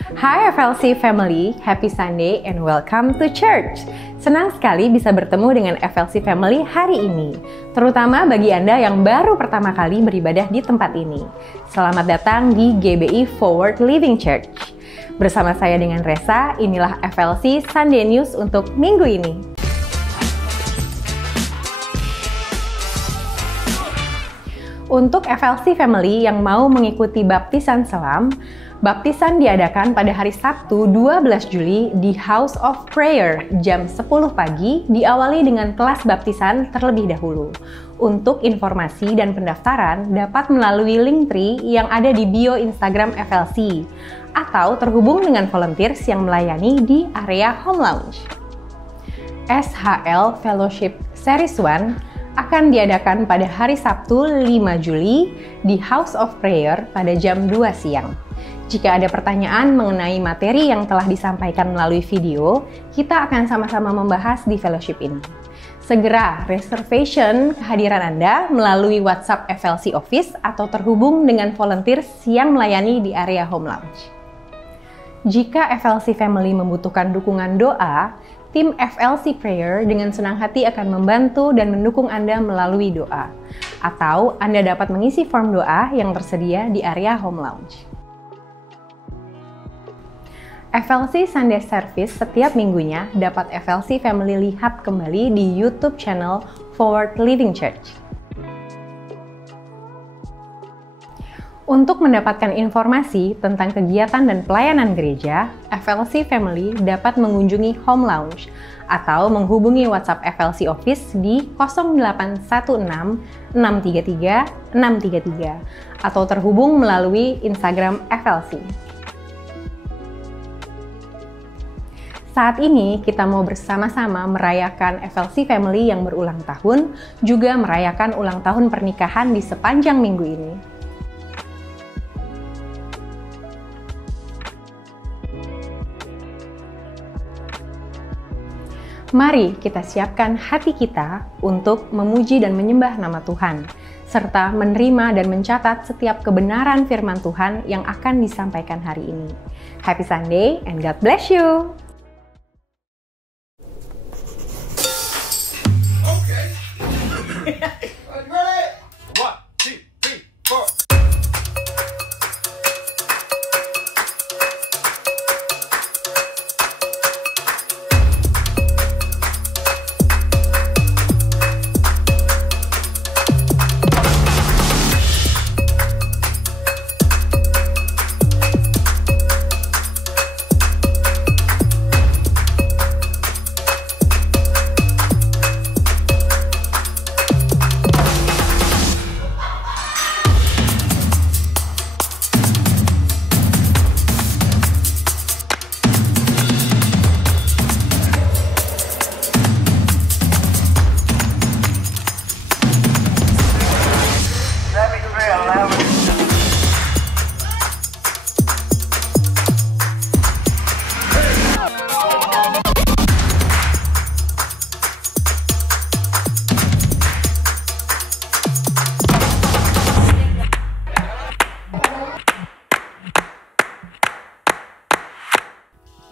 Hai FLC Family, happy Sunday and welcome to church. Senang sekali bisa bertemu dengan FLC Family hari ini, terutama bagi Anda yang baru pertama kali beribadah di tempat ini. Selamat datang di GBI Forward Living Church. Bersama saya dengan Resa, inilah FLC Sunday News untuk minggu ini. Untuk FLC Family yang mau mengikuti baptisan selam, baptisan diadakan pada hari Sabtu 12 Juli di House of Prayer jam 10 pagi, diawali dengan kelas baptisan terlebih dahulu. Untuk informasi dan pendaftaran dapat melalui link tree yang ada di bio Instagram FLC atau terhubung dengan volunteers yang melayani di area Home Lounge. SHL Fellowship Series 1 akan diadakan pada hari Sabtu 5 Juli di House of Prayer pada jam 2 siang. Jika ada pertanyaan mengenai materi yang telah disampaikan melalui video, kita akan sama-sama membahas di fellowship ini. Segera reservation kehadiran Anda melalui WhatsApp FLC Office atau terhubung dengan volunteers yang melayani di area Home Lounge. Jika FLC Family membutuhkan dukungan doa, tim FLC Prayer dengan senang hati akan membantu dan mendukung Anda melalui doa. Atau Anda dapat mengisi form doa yang tersedia di area Home Lounge. FLC Sunday Service setiap minggunya dapat FLC Family lihat kembali di YouTube channel Forward Living Church. Untuk mendapatkan informasi tentang kegiatan dan pelayanan gereja, FLC Family dapat mengunjungi Home Lounge atau menghubungi WhatsApp FLC Office di 0816 633 633 atau terhubung melalui Instagram FLC. Saat ini kita mau bersama-sama merayakan FLC Family yang berulang tahun, juga merayakan ulang tahun pernikahan di sepanjang minggu ini. Mari kita siapkan hati kita untuk memuji dan menyembah nama Tuhan, serta menerima dan mencatat setiap kebenaran firman Tuhan yang akan disampaikan hari ini. Happy Sunday and God bless you!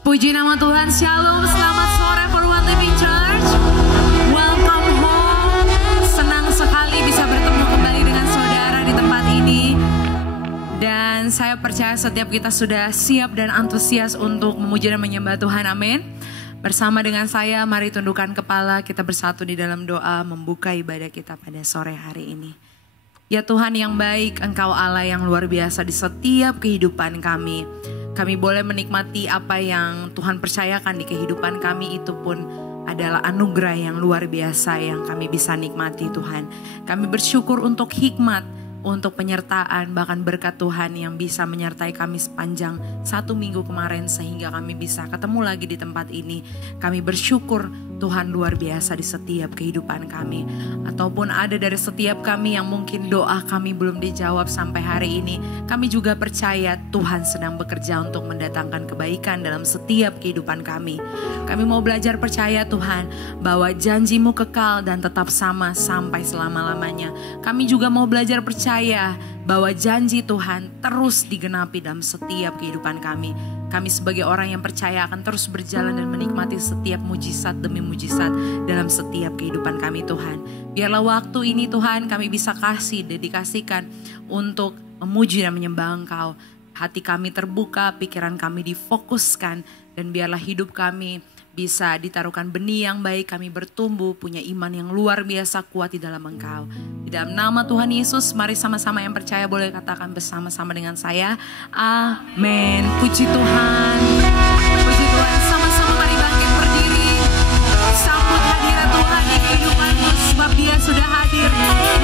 Puji nama Tuhan, Shalom, selamat sore Forward Living Church. Welcome home. Senang sekali bisa bertemu kembali dengan saudara di tempat ini. Dan saya percaya setiap kita sudah siap dan antusias untuk memuji dan menyembah Tuhan, amin. Bersama dengan saya, mari tundukkan kepala, kita bersatu di dalam doa membuka ibadah kita pada sore hari ini. Ya Tuhan yang baik, Engkau Allah yang luar biasa di setiap kehidupan kami. Kami boleh menikmati apa yang Tuhan percayakan di kehidupan kami, itu pun adalah anugerah yang luar biasa yang kami bisa nikmati Tuhan. Kami bersyukur untuk hikmat, untuk penyertaan, bahkan berkat Tuhan yang bisa menyertai kami sepanjang 1 minggu kemarin sehingga kami bisa ketemu lagi di tempat ini. Kami bersyukur Tuhan luar biasa di setiap kehidupan kami. Ataupun ada dari setiap kami yang mungkin doa kami belum dijawab sampai hari ini, kami juga percaya Tuhan sedang bekerja untuk mendatangkan kebaikan dalam setiap kehidupan kami. Kami mau belajar percaya Tuhan bahwa janji-Mu kekal dan tetap sama sampai selama-lamanya. Kami juga mau belajar percaya percaya bahwa janji Tuhan terus digenapi dalam setiap kehidupan kami. Kami sebagai orang yang percaya akan terus berjalan dan menikmati setiap mujizat demi mujizat dalam setiap kehidupan kami Tuhan. Biarlah waktu ini Tuhan kami bisa dedikasikan untuk memuji dan menyembah Engkau. Hati kami terbuka, pikiran kami difokuskan, dan biarlah hidup kami bisa ditaruhkan benih yang baik, kami bertumbuh, punya iman yang luar biasa kuat di dalam Engkau. Di dalam nama Tuhan Yesus, mari sama-sama yang percaya boleh katakan bersama-sama dengan saya, amin. Puji Tuhan, puji Tuhan. Sama-sama mari bangkit berdiri, sambut hadirat Tuhan di kehidupanmu, sebab Dia sudah hadir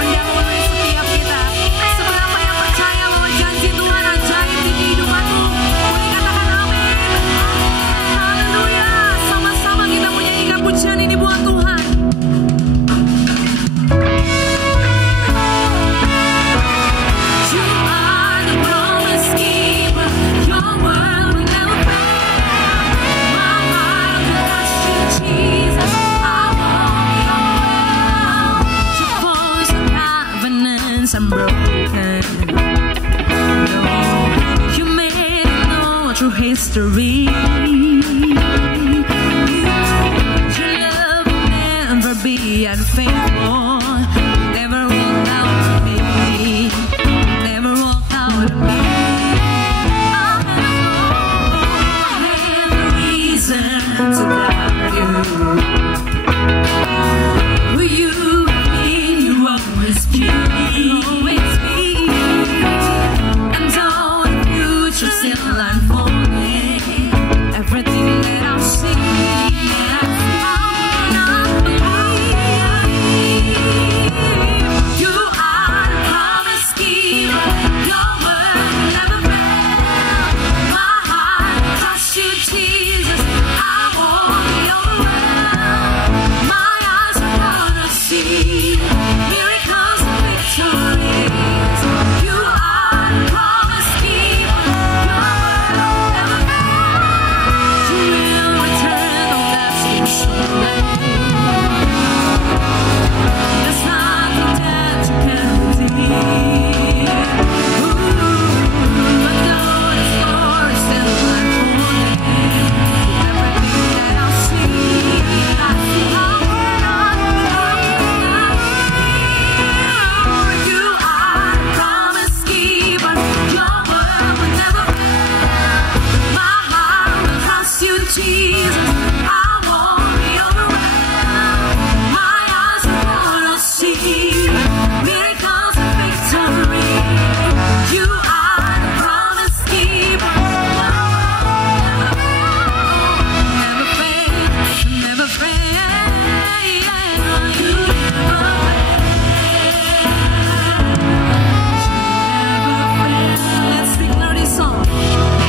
mendahului setiap kita. Seberapa yang percaya bahwa janji Tuhan ajaib di kehidupanmu, boleh katakan amin. Haleluya. Sama-sama kita menyanyikan pujian ini buat Tuhan. You are the promise keeper, your word will never fail. My heart will trust you, Jesus. I won't be overwhelmed. Your voice of covenants unbroken. No, you made it known through history. Be unfaithful, never walk out of me, never walk out of me. I have a reason to love you. Who you mean you always be, and though the future still unfolding, everything that I'll see.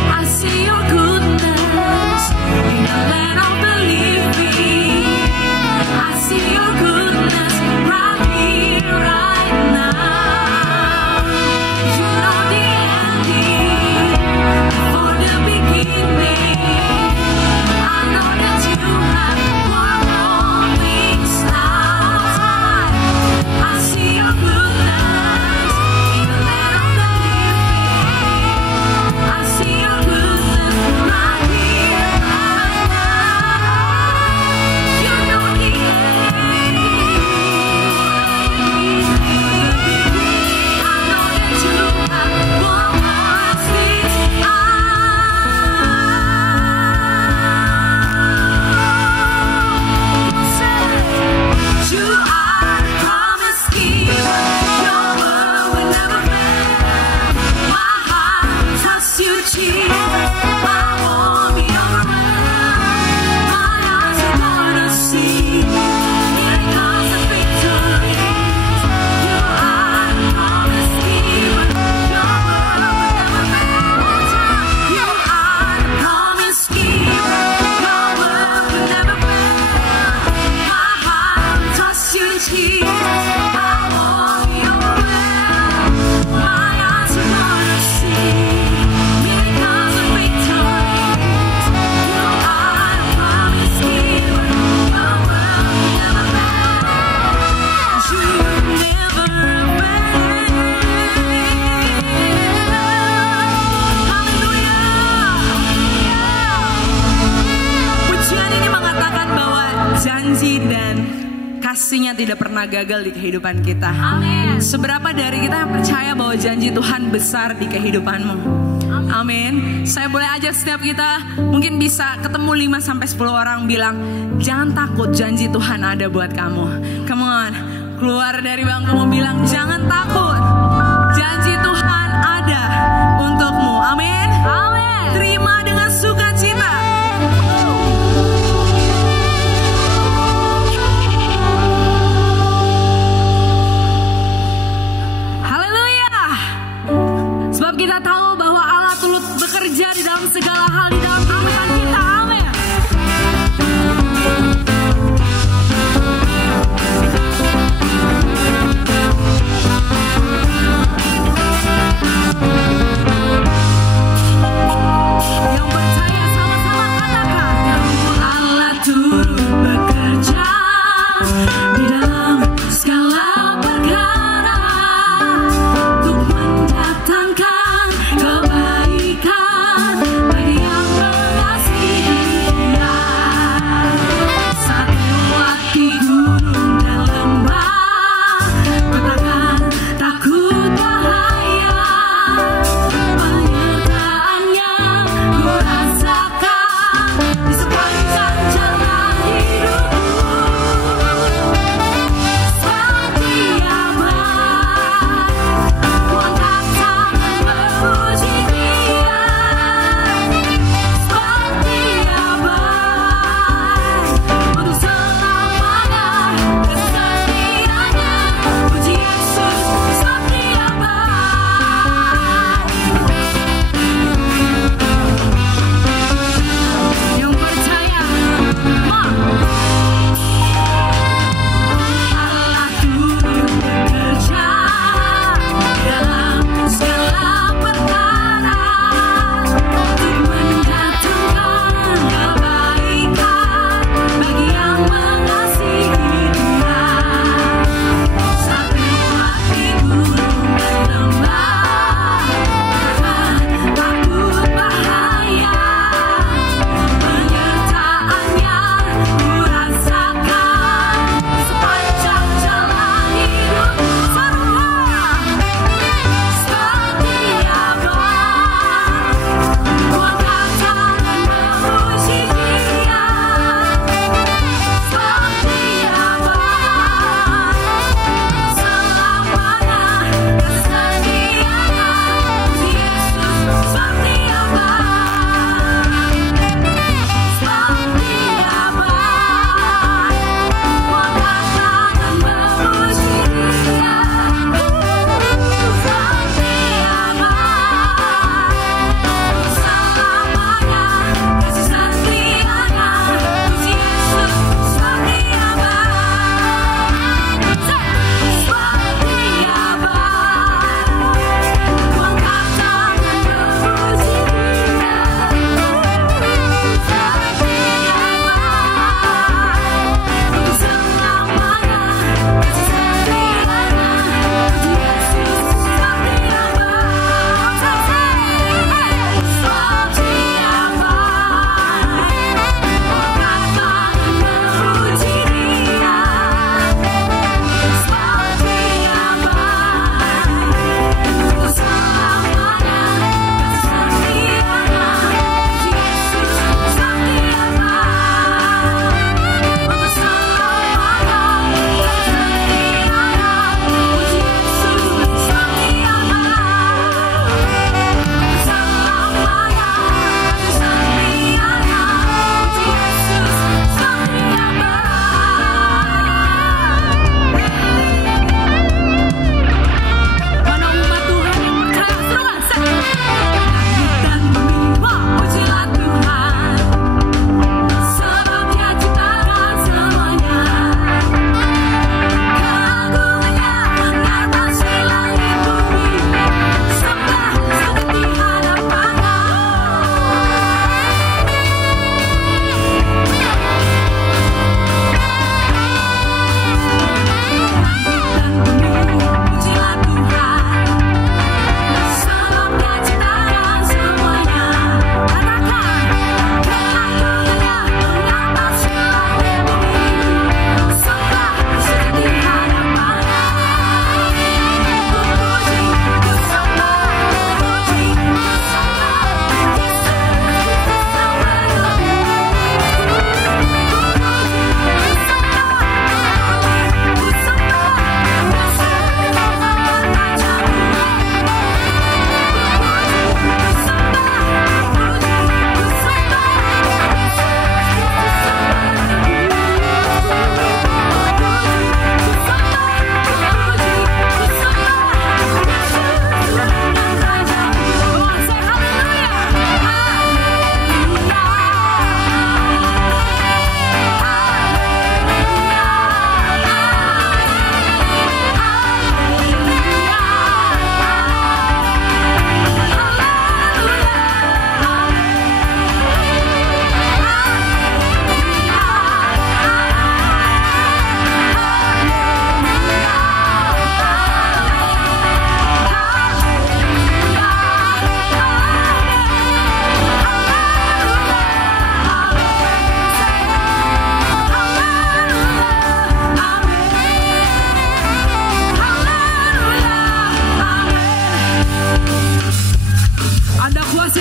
I see your goodness in the kasih-Nya tidak pernah gagal di kehidupan kita. Amin. Seberapa dari kita yang percaya bahwa janji Tuhan besar di kehidupanmu? Amin. Saya boleh ajak setiap kita, mungkin bisa ketemu 5-10 orang bilang, jangan takut, janji Tuhan ada buat kamu. Come on, keluar dari bangkumu bilang, jangan takut, janji Tuhan ada untukmu. Amin. Amin. Terima dengan sukacita. Haleluya. Sebab kita tahu bahwa Allah turut bekerja di dalam segala hal di dalam kehidupan kita. Amin. Yang percaya sama-sama katakan, Allah turut bekerja di dalam segala perkara untuk mendatangkan kebaikan bagi yang mengasihi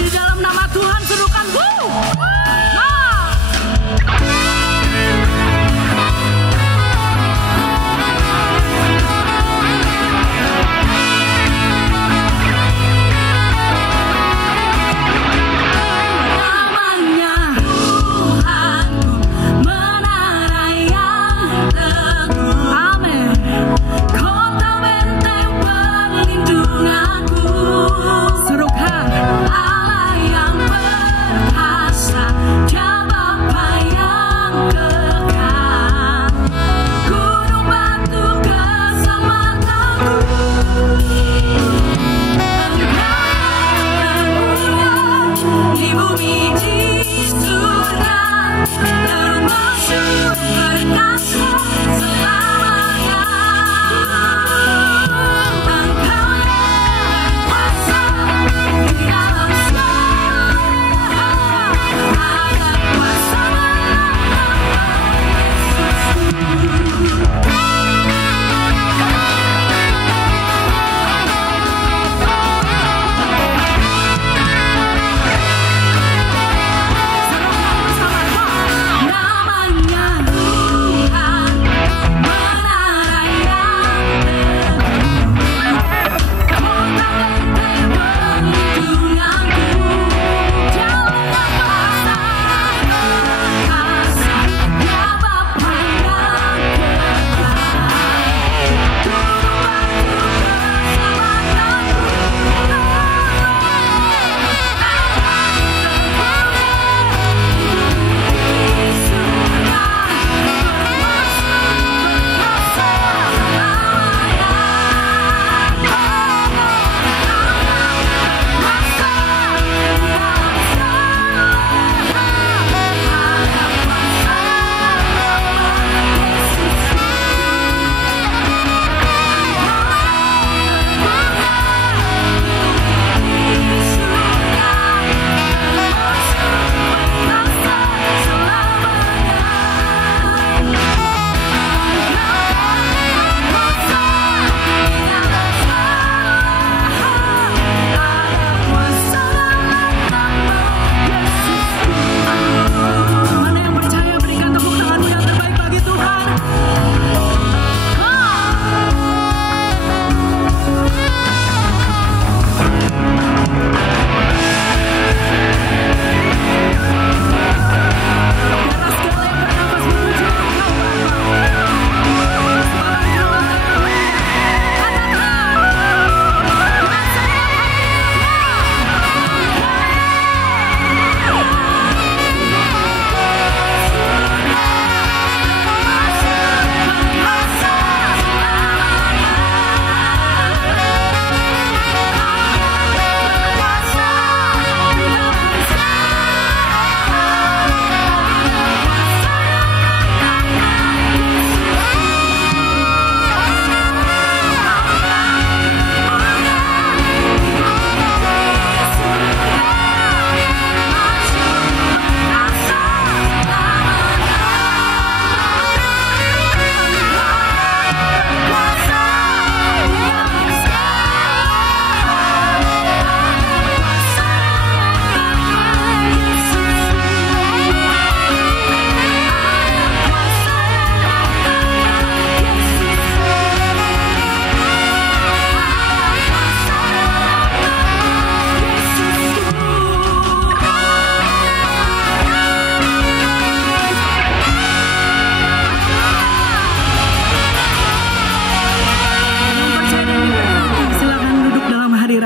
di dalam nama Tuhan, serukan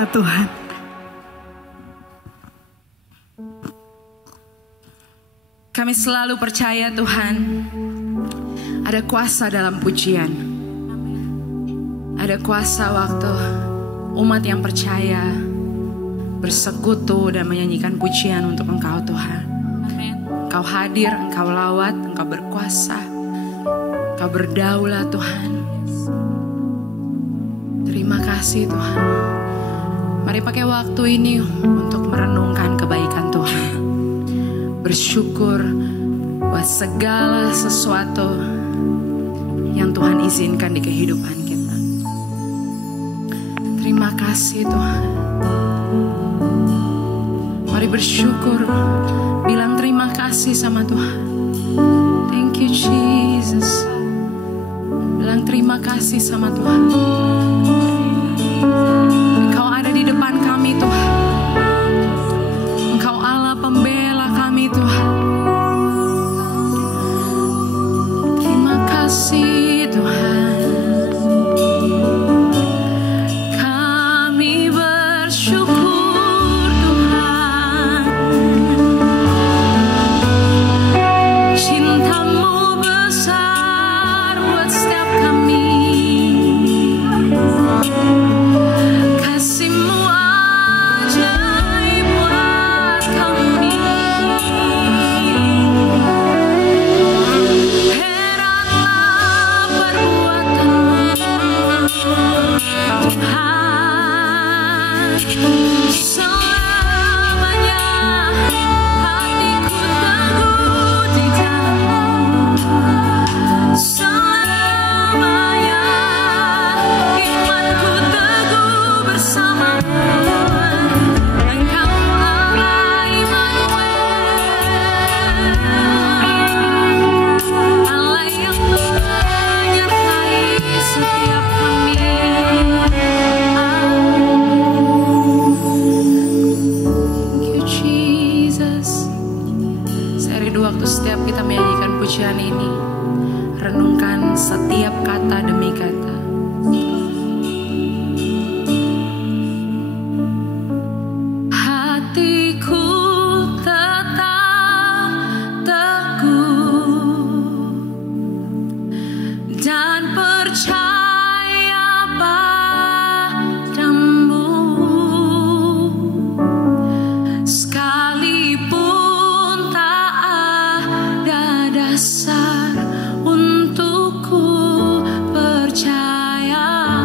Tuhan. Kami selalu percaya Tuhan, ada kuasa dalam pujian. Ada kuasa waktu umat yang percaya bersekutu dan menyanyikan pujian untuk Engkau Tuhan. Engkau hadir, Engkau lawat, Engkau berkuasa, Engkau berdaulat Tuhan. Terima kasih Tuhan. Mari pakai waktu ini untuk merenungkan kebaikan Tuhan. Bersyukur buat segala sesuatu yang Tuhan izinkan di kehidupan kita. Terima kasih Tuhan. Mari bersyukur, bilang terima kasih sama Tuhan. Thank you Jesus. Bilang terima kasih sama Tuhan. Engkau ada di depan kami Tuhan. Engkau Allah pembela kami Tuhan. Terima kasih Tuhan. Kami bersyukur Tuhan. Cinta-Mu besar buat setiap kami. Kasih-Mu ajaib buat kami. Heranlah perbuatan-Mu Tuhan. Selamanya hatiku teguh di dalam-Mu. Selamanya imanku teguh bersama-Mu. Engkau Allah Immanuel, Allah yang menyertai setiap kami. Thank you Jesus. Saya rindu waktu setiap kita menyanyikan pujian ini, renungkan setiap kata demi kata. Hatiku tetap teguh dan percaya padamu, sekalipun tak ada dasar untuk ku percaya.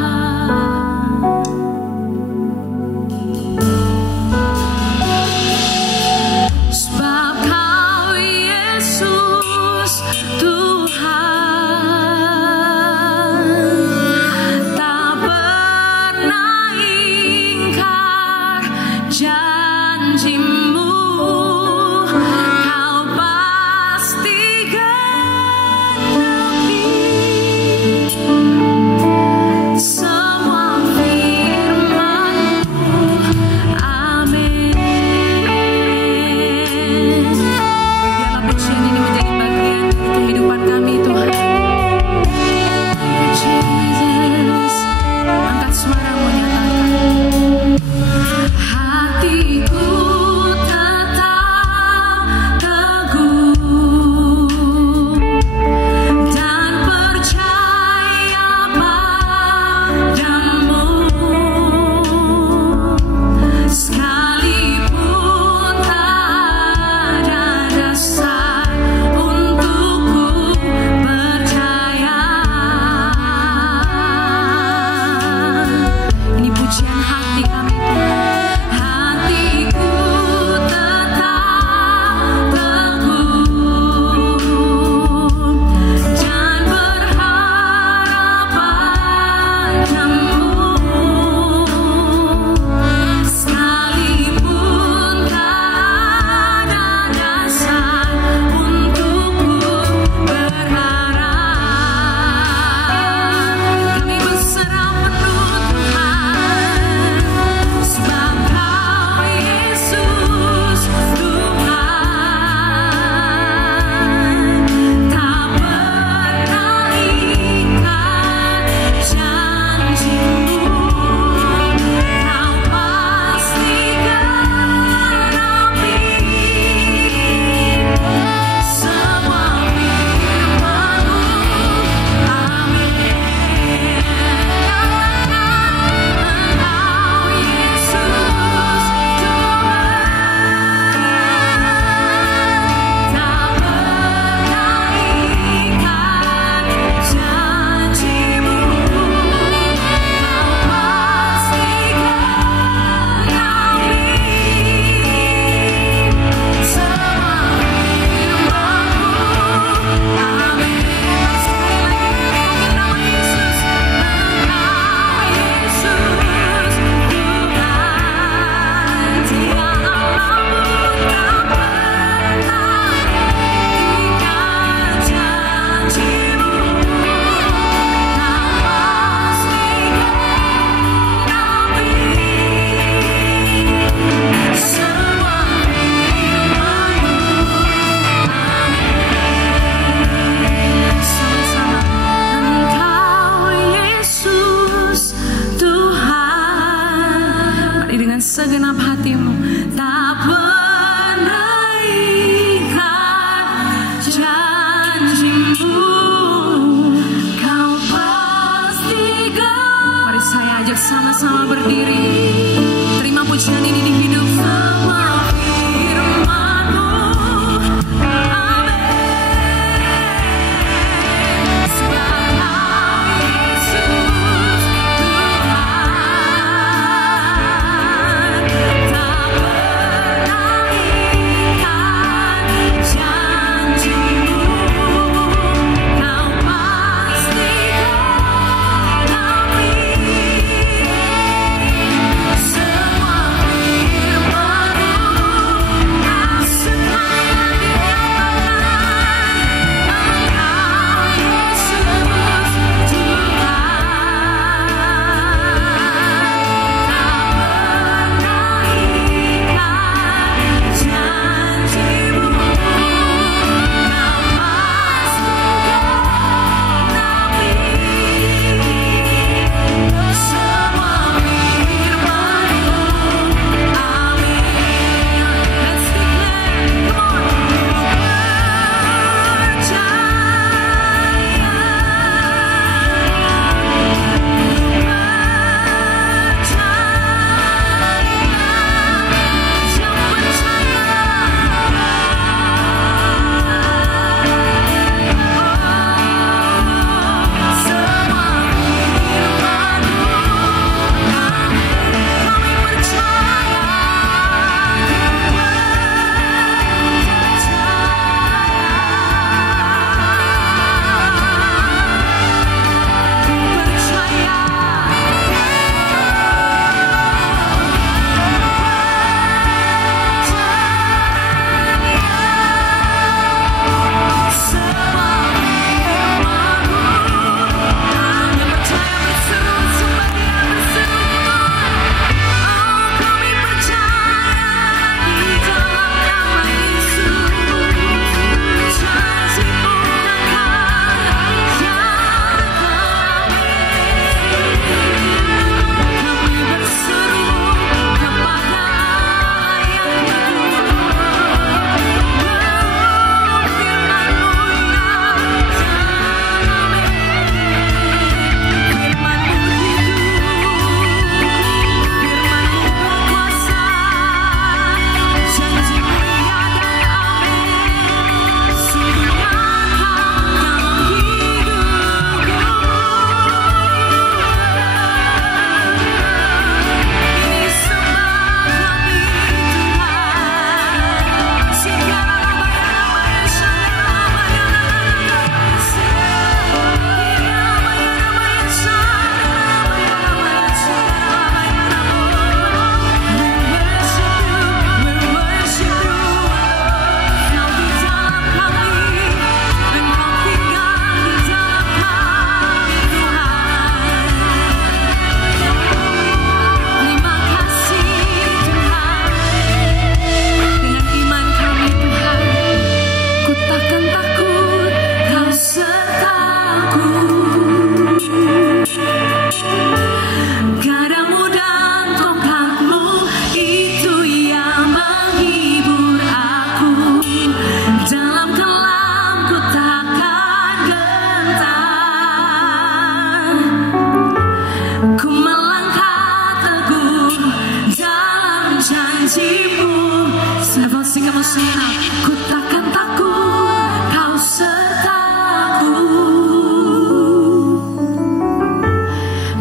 Ku takkan takut, Kau sertaku.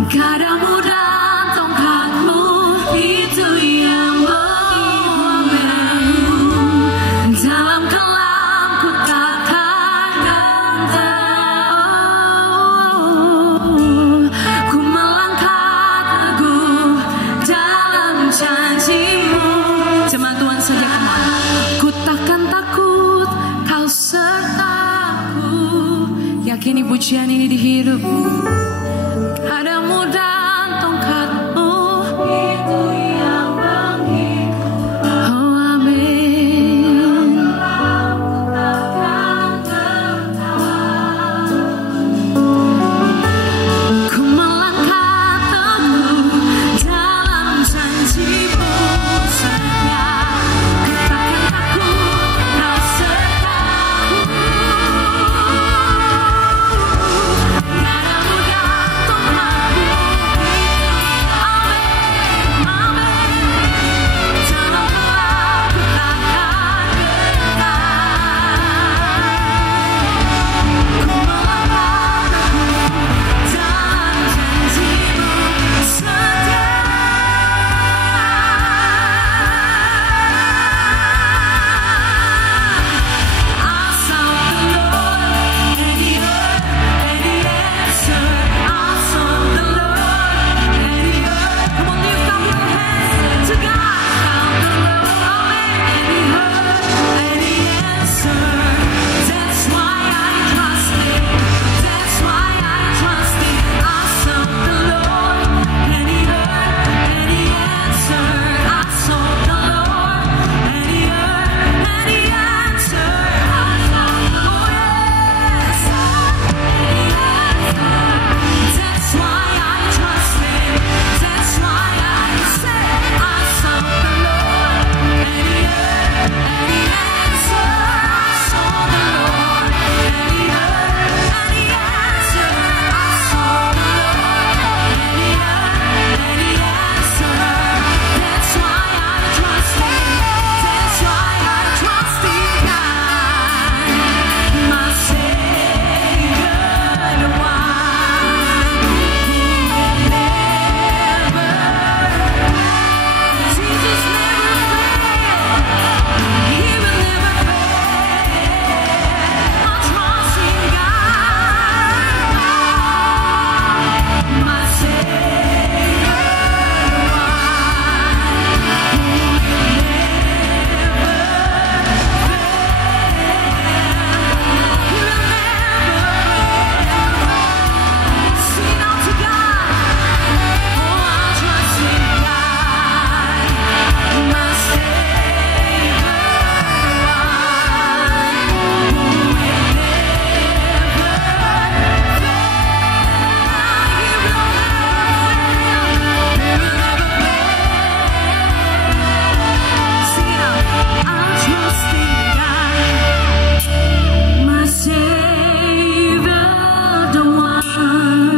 Gadamu dan tongkatmu itu yang membawaku. Dalam kelam ku takkan gentar. Ku melangkah teguh dalam janji-Mu. Cuma Tuhan saja kenal. Ku takkan takut, Kau sertaku. Yakini pujian ini di hidupmu. Gadamu dan tongkatmu itu yang menghibur. Oh amin. Ku melangkah teguh dalam janji-Mu saja. Ku takkan takut, Kau sertaku. Gadamu dan tongkatmu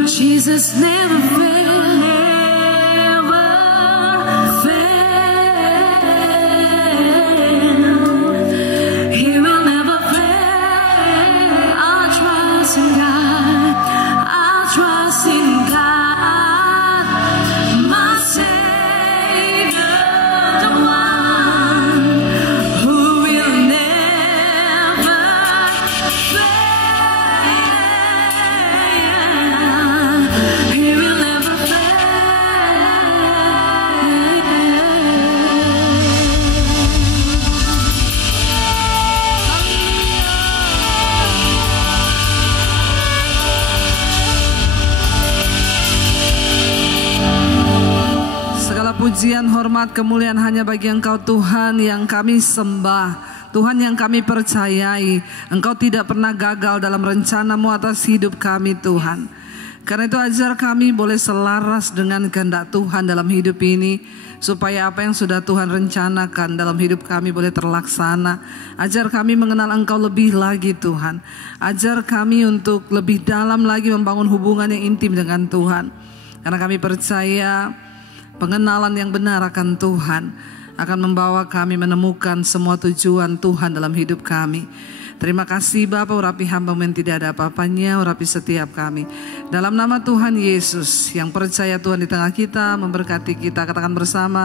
Jesus never fail, never fail. He will never fail. I'll trust in God. I'll trust in God, my Savior, the one who will never fail. He will never fail. Segala pujian, hormat, kemuliaan hanya bagi Engkau Tuhan yang kami sembah, Tuhan yang kami percayai. Engkau tidak pernah gagal dalam rencana-Mu atas hidup kami Tuhan. Karena itu ajar kami boleh selaras dengan kehendak Tuhan dalam hidup ini, supaya apa yang sudah Tuhan rencanakan dalam hidup kami boleh terlaksana. Ajar kami mengenal Engkau lebih lagi Tuhan. Ajar kami untuk lebih dalam lagi membangun hubungan yang intim dengan Tuhan. Karena kami percaya pengenalan yang benar akan Tuhan akan membawa kami menemukan semua tujuan Tuhan dalam hidup kami. Terima kasih Bapa, urapi hamba yang tidak ada apa-apanya, urapi setiap kami. Dalam nama Tuhan Yesus, yang percaya Tuhan di tengah kita, memberkati kita, katakan bersama,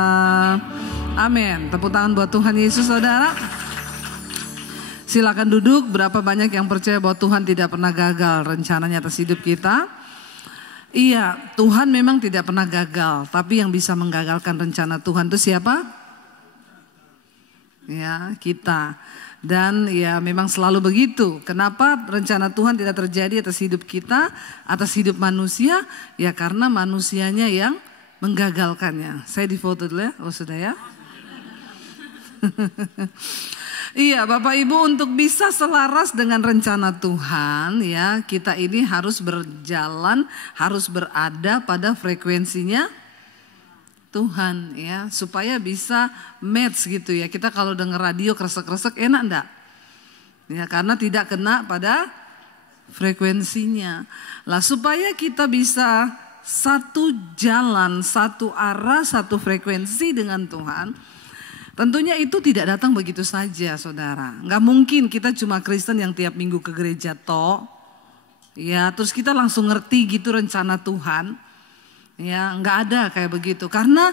amin. Tepuk tangan buat Tuhan Yesus, saudara. Silakan duduk. Berapa banyak yang percaya bahwa Tuhan tidak pernah gagal rencananya atas hidup kita? Iya, Tuhan memang tidak pernah gagal, tapi yang bisa menggagalkan rencana Tuhan itu siapa? Ya, kita. Dan ya memang selalu begitu. Kenapa rencana Tuhan tidak terjadi atas hidup kita, atas hidup manusia? Ya karena manusianya yang menggagalkannya. Saya difoto dulu ya, oh sudah ya. Iya Bapak Ibu, untuk bisa selaras dengan rencana Tuhan ya, kita ini harus berjalan, harus berada pada frekuensinya Tuhan ya, supaya bisa match gitu ya. Kita kalau dengar radio kresek-kresek enak enggak? Ya karena tidak kena pada frekuensinya. Lah supaya kita bisa satu jalan, satu arah, satu frekuensi dengan Tuhan, tentunya itu tidak datang begitu saja saudara. Nggak mungkin kita cuma Kristen yang tiap minggu ke gereja toh. Ya terus kita langsung ngerti gitu rencana Tuhan. Ya nggak ada kayak begitu. Karena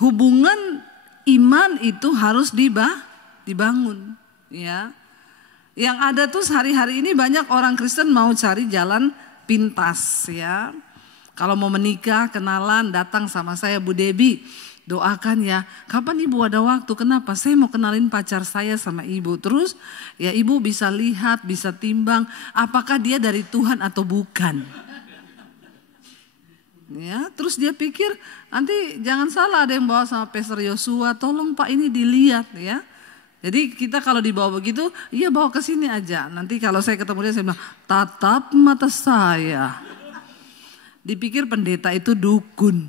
hubungan iman itu harus dibangun. Ya, yang ada tuh hari-hari ini banyak orang Kristen mau cari jalan pintas ya. Kalau mau menikah, kenalan, datang sama saya Bu Debi. Doakan ya, kapan ibu ada waktu? Kenapa? Saya mau kenalin pacar saya sama ibu. Terus ya ibu bisa lihat, bisa timbang apakah dia dari Tuhan atau bukan. Ya, terus dia pikir nanti jangan salah ada yang bawa sama Pastor Yosua, tolong Pak ini dilihat ya. Jadi kita kalau dibawa begitu, iya bawa ke sini aja. Nanti kalau saya ketemu dia saya bilang, tatap mata saya. Dipikir pendeta itu dukun.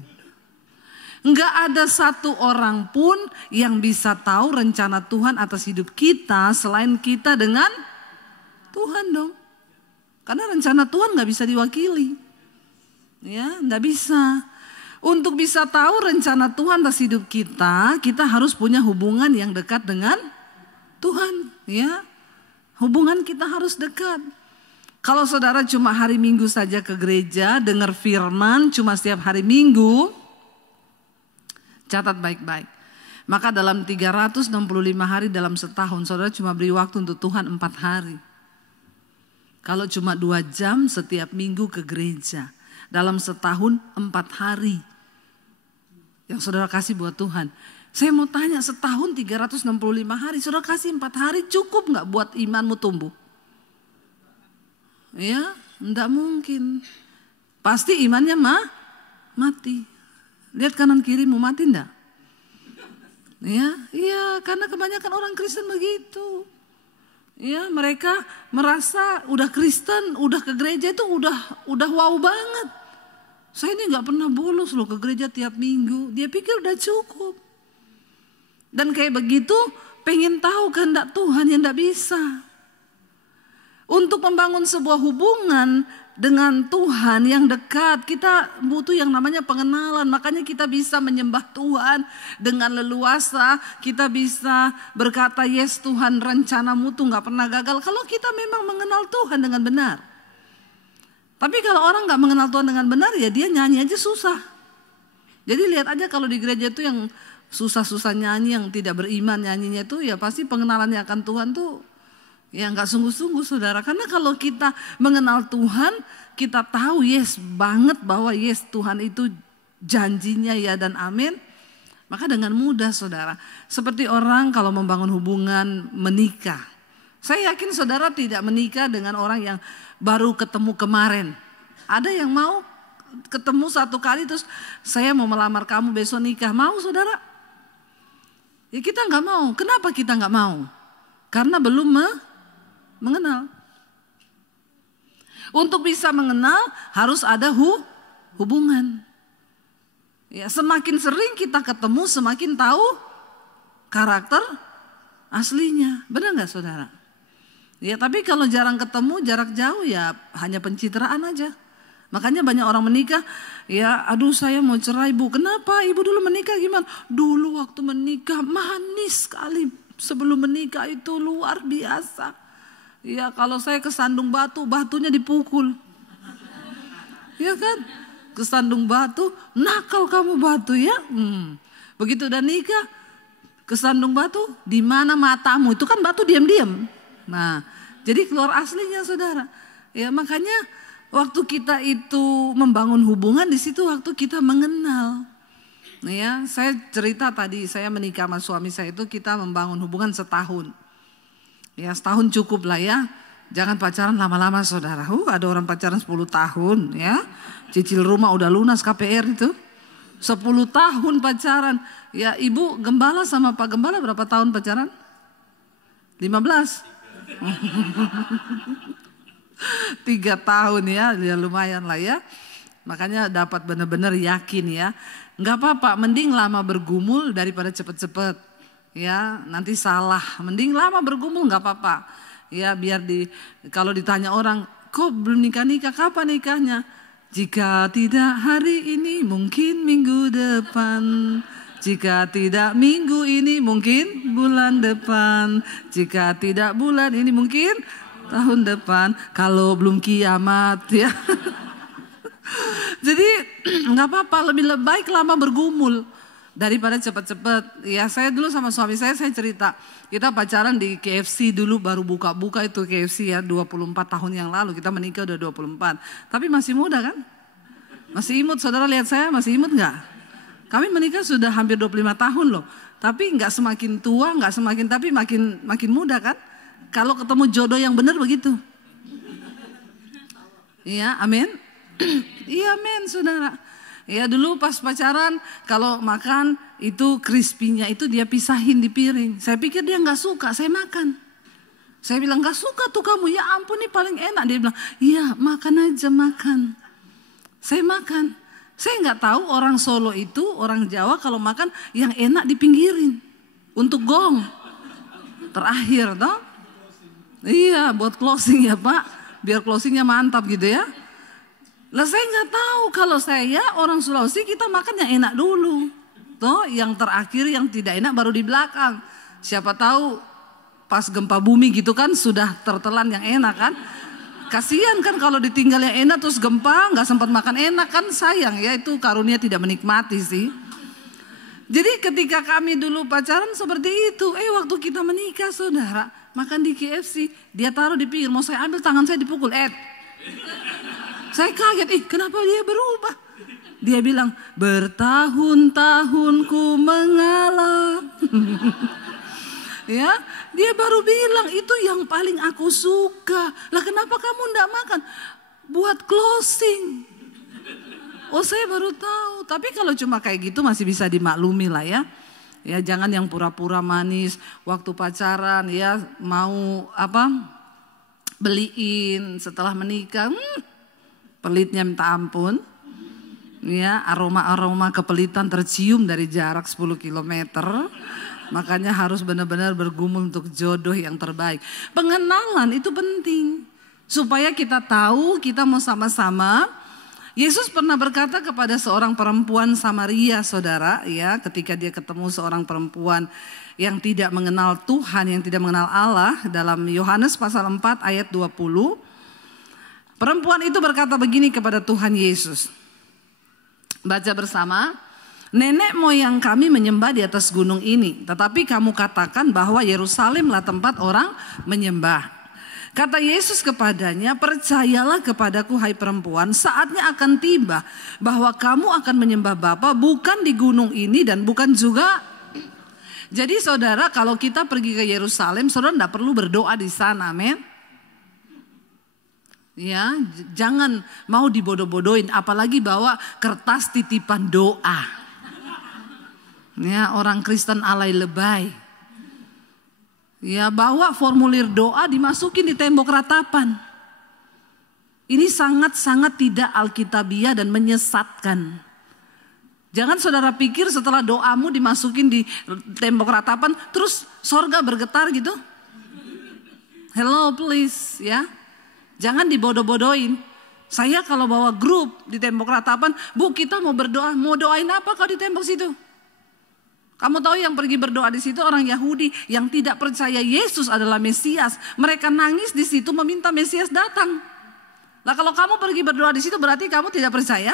Enggak ada satu orang pun yang bisa tahu rencana Tuhan atas hidup kita selain kita dengan Tuhan dong. Karena rencana Tuhan nggak bisa diwakili. Ya, enggak bisa. Untuk bisa tahu rencana Tuhan atas hidup kita, kita harus punya hubungan yang dekat dengan Tuhan, ya. Hubungan kita harus dekat. Kalau saudara cuma hari Minggu saja ke gereja, dengar firman cuma setiap hari Minggu, catat baik-baik. Maka dalam 365 hari dalam setahun, saudara cuma beri waktu untuk Tuhan 4 hari. Kalau cuma 2 jam setiap minggu ke gereja, dalam setahun 4 hari yang saudara kasih buat Tuhan. Saya mau tanya, setahun 365 hari, saudara kasih 4 hari cukup gak buat imanmu tumbuh? Ya, enggak mungkin. Pasti imannya mati. Lihat kanan kiri mau mati enggak? Ya, iya, karena kebanyakan orang Kristen begitu. Ya, mereka merasa udah Kristen, udah ke gereja itu udah wow banget. Saya ini nggak pernah bolos loh ke gereja tiap minggu. Dia pikir udah cukup. Dan kayak begitu, pengen tahu kehendak Tuhan yang nggak bisa. Untuk membangun sebuah hubungan dengan Tuhan yang dekat, kita butuh yang namanya pengenalan. Makanya kita bisa menyembah Tuhan dengan leluasa. Kita bisa berkata, yes Tuhan, rencanamu tuh gak pernah gagal. Kalau kita memang mengenal Tuhan dengan benar. Tapi kalau orang gak mengenal Tuhan dengan benar, ya dia nyanyi aja susah. Jadi lihat aja kalau di gereja itu yang susah-susah nyanyi, yang tidak beriman nyanyinya itu, ya pasti pengenalannya akan Tuhan tuh ya nggak sungguh-sungguh saudara. Karena kalau kita mengenal Tuhan, kita tahu yes banget bahwa yes Tuhan itu janjinya ya dan amin. Maka dengan mudah saudara. Seperti orang kalau membangun hubungan menikah. Saya yakin saudara tidak menikah dengan orang yang baru ketemu kemarin. Ada yang mau ketemu 1 kali terus saya mau melamar kamu besok nikah. Mau saudara? Ya kita nggak mau. Kenapa kita nggak mau? Karena belum mengenal. Untuk bisa mengenal harus ada hubungan. Ya, semakin sering kita ketemu semakin tahu karakter aslinya. Benar nggak saudara? Ya tapi kalau jarang ketemu, jarak jauh ya hanya pencitraan aja. Makanya banyak orang menikah, ya aduh saya mau cerai Bu. Kenapa? Ibu dulu menikah gimana? Dulu waktu menikah manis sekali. Sebelum menikah itu luar biasa. Ya kalau saya kesandung batu, batunya dipukul. Ya kan? Kesandung batu, nakal kamu batu ya. Begitu udah nikah, kesandung batu, di mana matamu? Itu kan batu diam-diam. Nah, jadi keluar aslinya saudara. Ya makanya waktu kita itu membangun hubungan, di situ waktu kita mengenal. Ya, saya cerita tadi saya menikah sama suami saya itu kita membangun hubungan setahun. Ya setahun cukup lah ya. Jangan pacaran lama-lama saudara. Ada orang pacaran 10 tahun ya. Cicil rumah udah lunas KPR itu. 10 tahun pacaran. Ya ibu gembala sama Pak Gembala berapa tahun pacaran? 15. 3 tahun ya lumayan lah ya. Makanya dapat benar-benar yakin ya. Nggak apa-apa, mending lama bergumul daripada cepet-cepet. Ya nanti salah, mending lama bergumul nggak apa-apa. Ya biar kalau ditanya orang, kok belum nikah-nikah, kapan nikahnya? Jika tidak hari ini mungkin minggu depan. Jika tidak minggu ini mungkin bulan depan. Jika tidak bulan ini mungkin tahun depan, kalau belum kiamat ya. Jadi nggak apa-apa, lebih baik lama bergumul daripada cepat-cepat. Ya saya dulu sama suami saya cerita, kita pacaran di KFC dulu, baru buka-buka itu KFC ya, 24 tahun yang lalu, kita menikah udah 24. Tapi masih muda kan? Masih imut, saudara lihat saya masih imut nggak? Kami menikah sudah hampir 25 tahun loh. Tapi nggak semakin tua, nggak semakin, tapi makin muda kan? Kalau ketemu jodoh yang benar begitu. Iya, amin. Iya, amin, saudara. Ya dulu pas pacaran, kalau makan itu crispy-nya itu dia pisahin di piring. Saya pikir dia nggak suka, saya makan. Saya bilang nggak suka tuh kamu, ya ampun nih paling enak. Dia bilang, iya makan aja makan. Saya makan. Saya nggak tahu orang Solo itu, orang Jawa kalau makan yang enak dipinggirin untuk gong. Terakhir toh. Iya buat closing ya Pak, biar closingnya mantap gitu ya. Lah saya nggak tahu, kalau saya orang Sulawesi kita makan yang enak dulu. Toh yang terakhir yang tidak enak baru di belakang. Siapa tahu pas gempa bumi gitu kan sudah tertelan yang enak kan. Kasihan kan kalau ditinggal yang enak terus gempa nggak sempat makan enak kan, sayang ya, itu karunia tidak menikmati sih. Jadi ketika kami dulu pacaran seperti itu, waktu kita menikah saudara, makan di KFC, dia taruh di pinggir, mau saya ambil tangan saya dipukul, saya kaget, kenapa dia berubah? Dia bilang, bertahun-tahun ku mengalah. Ya, dia baru bilang itu yang paling aku suka. Lah kenapa kamu enggak makan? Buat closing. Oh saya baru tahu, tapi kalau cuma kayak gitu masih bisa dimaklumi lah ya. Ya jangan yang pura-pura manis waktu pacaran ya, mau beliin setelah menikah, pelitnya minta ampun. Ya aroma-aroma kepelitan tercium dari jarak 10 km. Makanya harus benar-benar bergumul untuk jodoh yang terbaik. Pengenalan itu penting supaya kita tahu kita mau sama-sama. Yesus pernah berkata kepada seorang perempuan Samaria, saudara, ya, ketika dia ketemu seorang perempuan yang tidak mengenal Tuhan, yang tidak mengenal Allah, dalam Yohanes pasal 4 ayat 20. Perempuan itu berkata begini kepada Tuhan Yesus. Baca bersama. Nenek moyang kami menyembah di atas gunung ini, tetapi kamu katakan bahwa Yerusalemlah tempat orang menyembah. Kata Yesus kepadanya, percayalah kepadaku hai perempuan, saatnya akan tiba bahwa kamu akan menyembah Bapa bukan di gunung ini dan bukan juga. Jadi saudara, kalau kita pergi ke Yerusalem, saudara tidak perlu berdoa di sana, amin. Ya, jangan mau dibodoh-bodohin, apalagi bawa kertas titipan doa. Ya, orang Kristen alay lebay. Ya, bawa formulir doa dimasukin di tembok ratapan. Ini sangat-sangat tidak alkitabiah dan menyesatkan. Jangan saudara pikir setelah doamu dimasukin di tembok ratapan terus sorga bergetar gitu. Hello please ya. Jangan dibodoh-bodohin. Saya kalau bawa grup di tembok ratapan, Bu kita mau berdoa, mau doain apa kau di tembok situ? Kamu tahu yang pergi berdoa di situ orang Yahudi yang tidak percaya Yesus adalah Mesias. Mereka nangis di situ meminta Mesias datang. Nah kalau kamu pergi berdoa di situ berarti kamu tidak percaya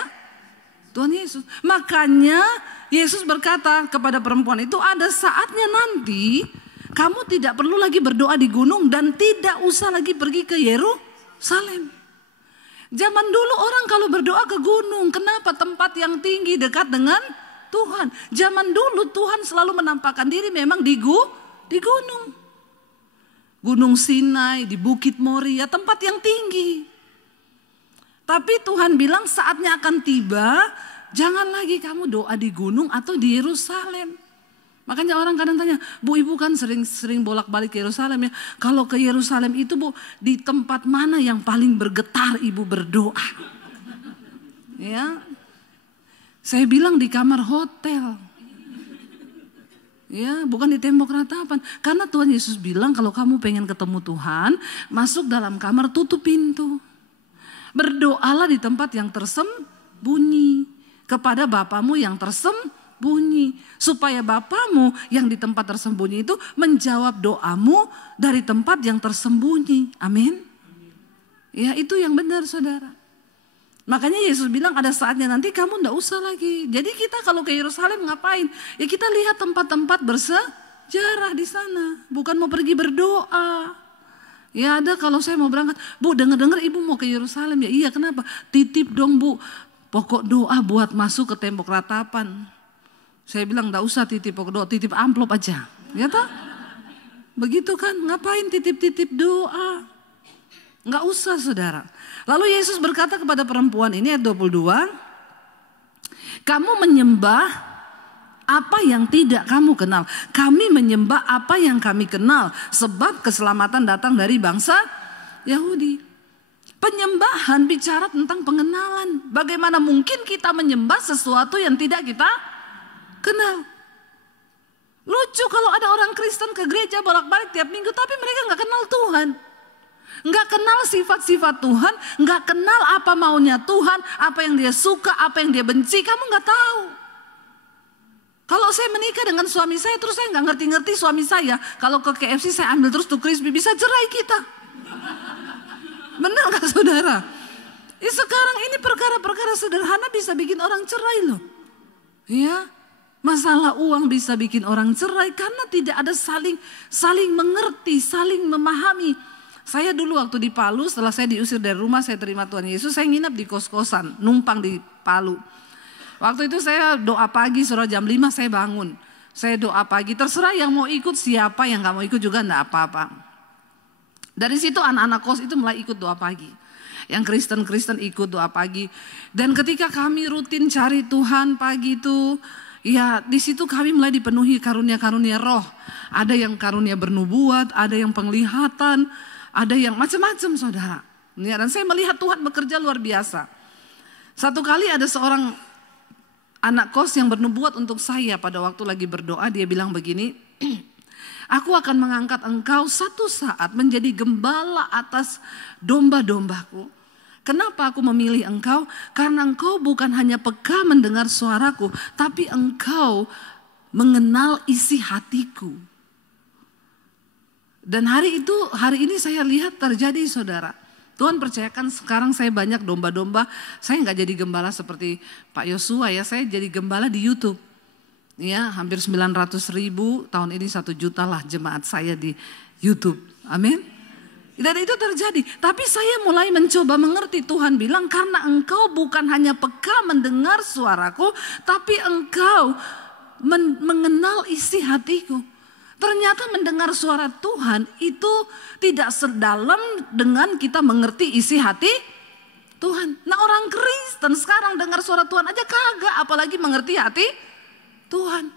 Tuhan Yesus. Makanya Yesus berkata kepada perempuan itu, ada saatnya nanti kamu tidak perlu lagi berdoa di gunung dan tidak usah lagi pergi ke Yerusalem. Zaman dulu orang kalau berdoa ke gunung, kenapa? Tempat yang tinggi dekat dengan Tuhan. Zaman dulu Tuhan selalu menampakkan diri memang di gunung. Gunung Sinai, di Bukit Moria, tempat yang tinggi. Tapi Tuhan bilang saatnya akan tiba, jangan lagi kamu doa di gunung atau di Yerusalem. Makanya orang kadang tanya, Bu ibu kan sering bolak-balik ke Yerusalem ya. Kalau ke Yerusalem itu Bu, di tempat mana yang paling bergetar ibu berdoa? Ya, saya bilang di kamar hotel. Ya, bukan di tembok ratapan. Karena Tuhan Yesus bilang kalau kamu pengen ketemu Tuhan, masuk dalam kamar, tutup pintu. Berdoalah di tempat yang tersembunyi kepada Bapamu yang tersembunyi, supaya Bapamu yang di tempat tersembunyi itu menjawab doamu dari tempat yang tersembunyi. Amin. Ya, itu yang benar saudara. Makanya Yesus bilang ada saatnya nanti kamu enggak usah lagi. Jadi kita kalau ke Yerusalem ngapain? Ya kita lihat tempat-tempat bersejarah di sana, bukan mau pergi berdoa. Ya ada kalau saya mau berangkat, Bu dengar-dengar ibu mau ke Yerusalem ya. Iya kenapa? Titip dong Bu, pokok doa buat masuk ke tembok ratapan. Saya bilang enggak usah titip pokok doa, titip amplop aja. Ya toh? Begitu kan, ngapain titip-titip doa? Enggak usah saudara. Lalu Yesus berkata kepada perempuan ini ayat 22, kamu menyembah apa yang tidak kamu kenal. Kami menyembah apa yang kami kenal, sebab keselamatan datang dari bangsa Yahudi. Penyembahan bicara tentang pengenalan. Bagaimana mungkin kita menyembah sesuatu yang tidak kita kenal? Lucu kalau ada orang Kristen ke gereja bolak-balik tiap minggu, tapi mereka nggak kenal Tuhan. Nggak kenal sifat-sifat Tuhan, nggak kenal apa maunya Tuhan, apa yang dia suka, apa yang dia benci, kamu nggak tahu. Kalau saya menikah dengan suami saya, terus saya nggak ngerti-ngerti suami saya, kalau ke KFC saya ambil terus tuh crispy, bisa cerai kita. Benar nggak saudara? Sekarang ini perkara-perkara sederhana bisa bikin orang cerai loh. Ya, masalah uang bisa bikin orang cerai karena tidak ada saling mengerti, saling memahami. Saya dulu waktu di Palu, setelah saya diusir dari rumah, saya terima Tuhan Yesus, saya nginap di kos-kosan, numpang di Palu. Waktu itu saya doa pagi, surah jam 5 saya bangun. Saya doa pagi, terserah yang mau ikut siapa, yang gak mau ikut juga enggak apa-apa. Dari situ anak-anak kos itu mulai ikut doa pagi. Yang Kristen-Kristen ikut doa pagi. Dan ketika kami rutin cari Tuhan pagi itu, ya di situ kami mulai dipenuhi karunia-karunia roh. Ada yang karunia bernubuat, ada yang penglihatan, ada yang macam-macam saudara. Ya, dan saya melihat Tuhan bekerja luar biasa. Satu kali ada seorang anak kos yang bernubuat untuk saya pada waktu lagi berdoa. Dia bilang begini, aku akan mengangkat engkau satu saat menjadi gembala atas domba-dombaku. Kenapa aku memilih engkau? Karena engkau bukan hanya peka mendengar suaraku, tapi engkau mengenal isi hatiku. Dan hari ini saya lihat terjadi saudara. Tuhan percayakan sekarang saya banyak domba-domba. Saya nggak jadi gembala seperti Pak Yosua ya. Saya jadi gembala di YouTube. Ya, hampir 900.000, tahun ini 1 juta lah jemaat saya di YouTube. Amin. Dan itu terjadi. Tapi saya mulai mencoba mengerti. Tuhan bilang karena engkau bukan hanya peka mendengar suaraku, tapi engkau mengenal isi hatiku. Ternyata mendengar suara Tuhan itu tidak sedalam dengan kita mengerti isi hati Tuhan. Nah orang Kristen sekarang dengar suara Tuhan aja kagak, apalagi mengerti hati Tuhan.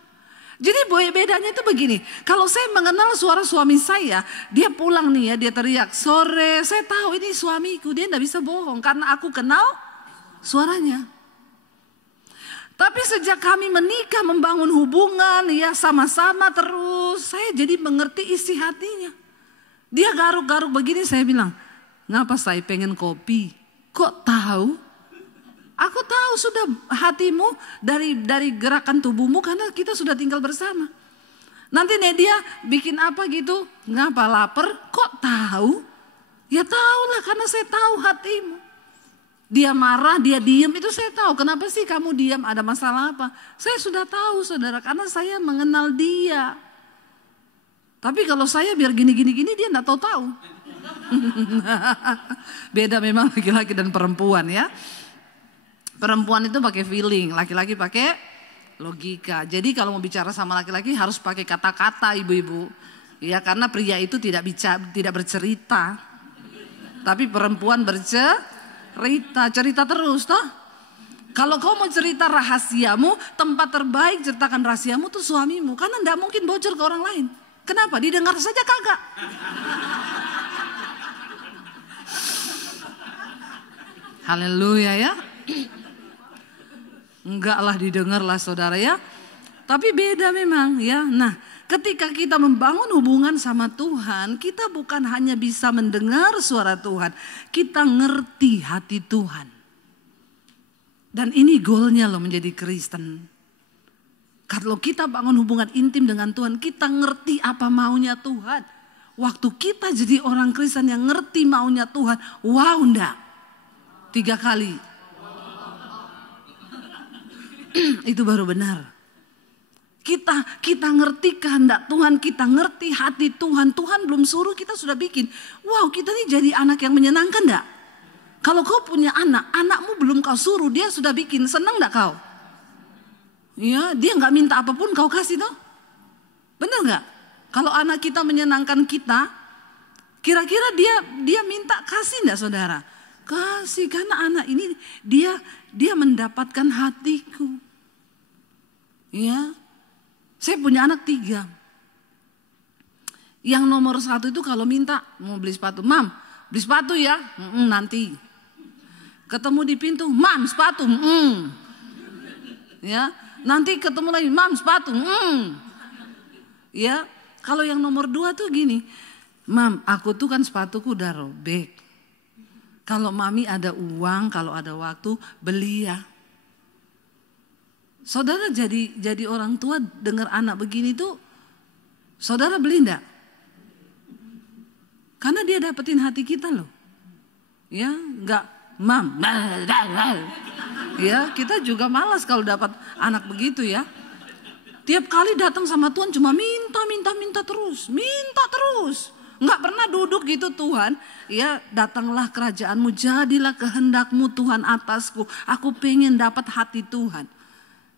Jadi bedanya itu begini, kalau saya mengenal suara suami saya, dia pulang nih ya, dia teriak, sore, saya tahu ini suamiku, dia gak bisa bohong karena aku kenal suaranya. Tapi sejak kami menikah membangun hubungan ya sama-sama terus, saya jadi mengerti isi hatinya. Dia garuk-garuk begini, saya bilang, ngapa saya pengen kopi? Kok tahu? Aku tahu sudah hatimu dari gerakan tubuhmu karena kita sudah tinggal bersama. Nanti Nadia bikin apa gitu, ngapa lapar? Kok tahu? Ya tahulah karena saya tahu hatimu. Dia marah, dia diam, itu saya tahu. Kenapa sih kamu diam? Ada masalah apa? Saya sudah tahu saudara, karena saya mengenal dia. Tapi kalau saya biar gini-gini dia enggak tahu-tahu. Beda memang laki-laki dan perempuan ya. Perempuan itu pakai feeling, laki-laki pakai logika. Jadi kalau mau bicara sama laki-laki harus pakai kata-kata ibu-ibu. Ya karena pria itu tidak bercerita. Tapi perempuan cerita terus toh. Kalau kau mau cerita rahasiamu, tempat terbaik ceritakan rahasiamu tuh suamimu. Karena enggak mungkin bocor ke orang lain. Kenapa? Didengar saja kagak. Haleluya ya. Enggak lah didengar lah saudara ya. Tapi beda memang ya. Nah ketika kita membangun hubungan sama Tuhan, kita bukan hanya bisa mendengar suara Tuhan, kita ngerti hati Tuhan. Dan ini goalnya loh menjadi Kristen. Kalau kita bangun hubungan intim dengan Tuhan, kita ngerti apa maunya Tuhan. Waktu kita jadi orang Kristen yang ngerti maunya Tuhan, wow enggak? 3 kali. Itu baru benar. Kita ngerti kehendak Tuhan, kita ngerti hati Tuhan. Tuhan belum suruh kita sudah bikin. Wow, kita ini jadi anak yang menyenangkan enggak? Kalau kau punya anak, anakmu belum kau suruh, dia sudah bikin. Senang enggak kau? Ya, dia enggak minta apapun kau kasih toh. Benar enggak? Kalau anak kita menyenangkan kita, kira-kira dia minta kasih enggak saudara? Kasih, karena anak ini dia mendapatkan hatiku. Ya, saya punya anak 3. Yang nomor 1 itu kalau minta mau beli sepatu, mam beli sepatu ya, nanti. Ketemu di pintu, mam sepatu, ya. Nanti ketemu lagi, mam sepatu, ya. Kalau yang nomor 2 tuh gini, mam aku tuh kan sepatuku udah robek. Kalau mami ada uang, kalau ada waktu beli ya. Saudara jadi orang tua dengar anak begini tuh, saudara beli enggak? Karena dia dapetin hati kita loh. Ya, enggak mam. Ya, kita juga malas kalau dapat anak begitu ya. Tiap kali datang sama Tuhan cuma minta terus. Enggak pernah duduk gitu Tuhan. Ya, datanglah kerajaanmu, jadilah kehendakmu Tuhan atasku. Aku pengen dapat hati Tuhan.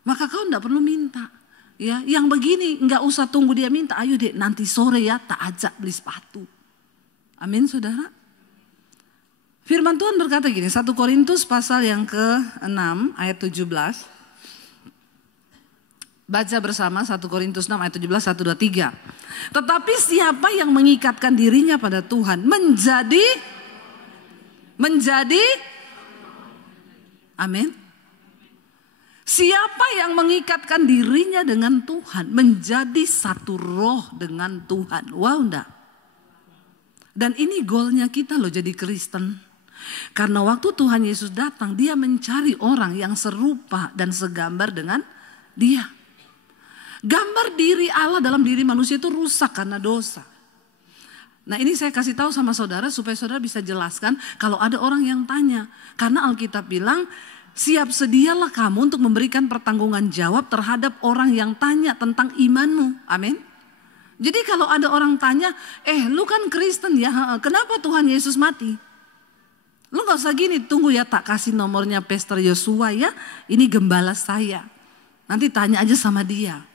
Maka kau enggak perlu minta. Ya, yang begini enggak usah tunggu dia minta. Ayo dek, nanti sore ya tak ajak beli sepatu. Amin saudara. Firman Tuhan berkata gini, 1 Korintus pasal yang ke-6 ayat 17. Baca bersama 1 Korintus 6 ayat 17, 1, 2, 3. Tetapi siapa yang mengikatkan dirinya pada Tuhan menjadi amin. Siapa yang mengikatkan dirinya dengan Tuhan menjadi satu roh dengan Tuhan. Wow enggak? Dan ini goalnya kita loh jadi Kristen. Karena waktu Tuhan Yesus datang, dia mencari orang yang serupa dan segambar dengan dia. Gambar diri Allah dalam diri manusia itu rusak karena dosa. Nah ini saya kasih tahu sama saudara supaya saudara bisa jelaskan kalau ada orang yang tanya. Karena Alkitab bilang, siap sedialah kamu untuk memberikan pertanggungan jawab terhadap orang yang tanya tentang imanmu. Amin. Jadi kalau ada orang tanya, lu kan Kristen ya, kenapa Tuhan Yesus mati? Lu gak usah gini, tunggu ya tak kasih nomornya Pastor Yosua ya, ini gembala saya. Nanti tanya aja sama dia.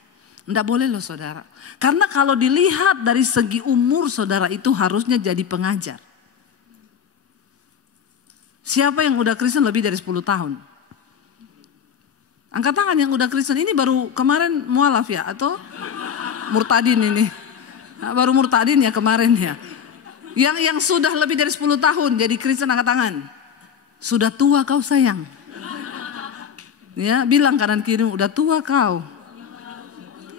Enggak boleh loh saudara. Karena kalau dilihat dari segi umur saudara itu harusnya jadi pengajar. Siapa yang udah Kristen lebih dari 10 tahun? Angkat tangan yang udah Kristen, ini baru kemarin mualaf ya atau murtadin ini? Nah, baru murtadin ya kemarin ya. Yang sudah lebih dari 10 tahun jadi Kristen angkat tangan. Sudah tua kau sayang. Ya, bilang kanan kiri udah tua kau.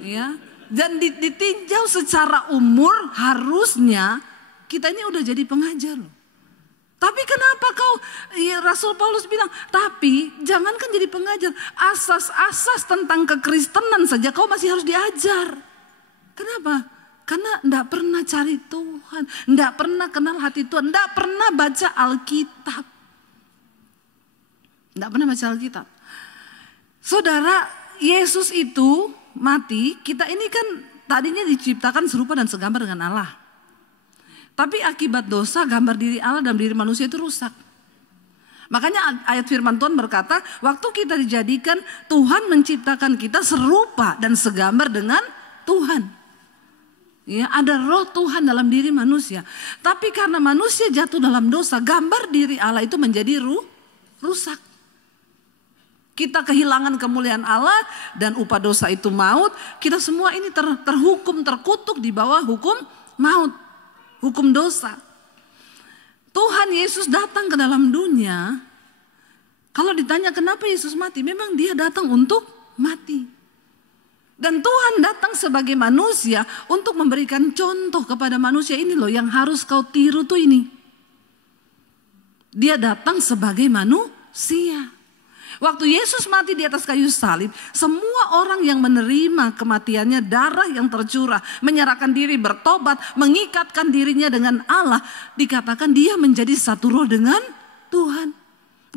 Ya, dan ditinjau secara umur harusnya kita ini udah jadi pengajar loh. Tapi kenapa Rasul Paulus bilang, tapi jangankan jadi pengajar, asas-asas tentang kekristenan saja kau masih harus diajar. Kenapa? Karena enggak pernah cari Tuhan, enggak pernah kenal hati Tuhan, enggak pernah baca Alkitab. Enggak pernah baca Alkitab. Saudara, Yesus itu mati, kita ini kan tadinya diciptakan serupa dan segambar dengan Allah. Tapi akibat dosa, gambar diri Allah dan diri manusia itu rusak. Makanya ayat firman Tuhan berkata, waktu kita dijadikan, Tuhan menciptakan kita serupa dan segambar dengan Tuhan. Ya, ada roh Tuhan dalam diri manusia. Tapi karena manusia jatuh dalam dosa, gambar diri Allah itu menjadi rusak. Kita kehilangan kemuliaan Allah dan upah dosa itu maut. Kita semua ini terhukum, terkutuk di bawah hukum maut, hukum dosa. Tuhan Yesus datang ke dalam dunia. Kalau ditanya kenapa Yesus mati, memang dia datang untuk mati. Dan Tuhan datang sebagai manusia untuk memberikan contoh kepada manusia, ini loh yang harus kau tiru tuh ini. Dia datang sebagai manusia. Waktu Yesus mati di atas kayu salib, semua orang yang menerima kematiannya, darah yang tercurah, menyerahkan diri, bertobat, mengikatkan dirinya dengan Allah, dikatakan dia menjadi satu roh dengan Tuhan.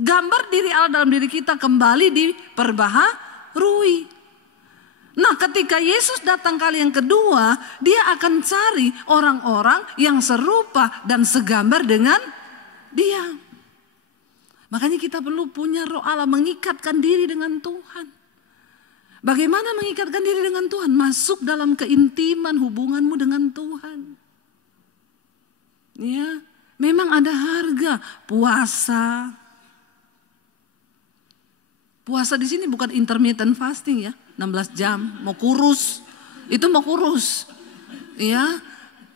Gambar diri Allah dalam diri kita kembali diperbaharui. Nah, ketika Yesus datang kali yang kedua, dia akan cari orang-orang yang serupa dan segambar dengan dia. Makanya kita perlu punya roh Allah, mengikatkan diri dengan Tuhan. Bagaimana mengikatkan diri dengan Tuhan? Masuk dalam keintiman hubunganmu dengan Tuhan. Ya, memang ada harga puasa. Puasa di sini bukan intermittent fasting ya, 16 jam, mau kurus. Itu mau kurus. Ya.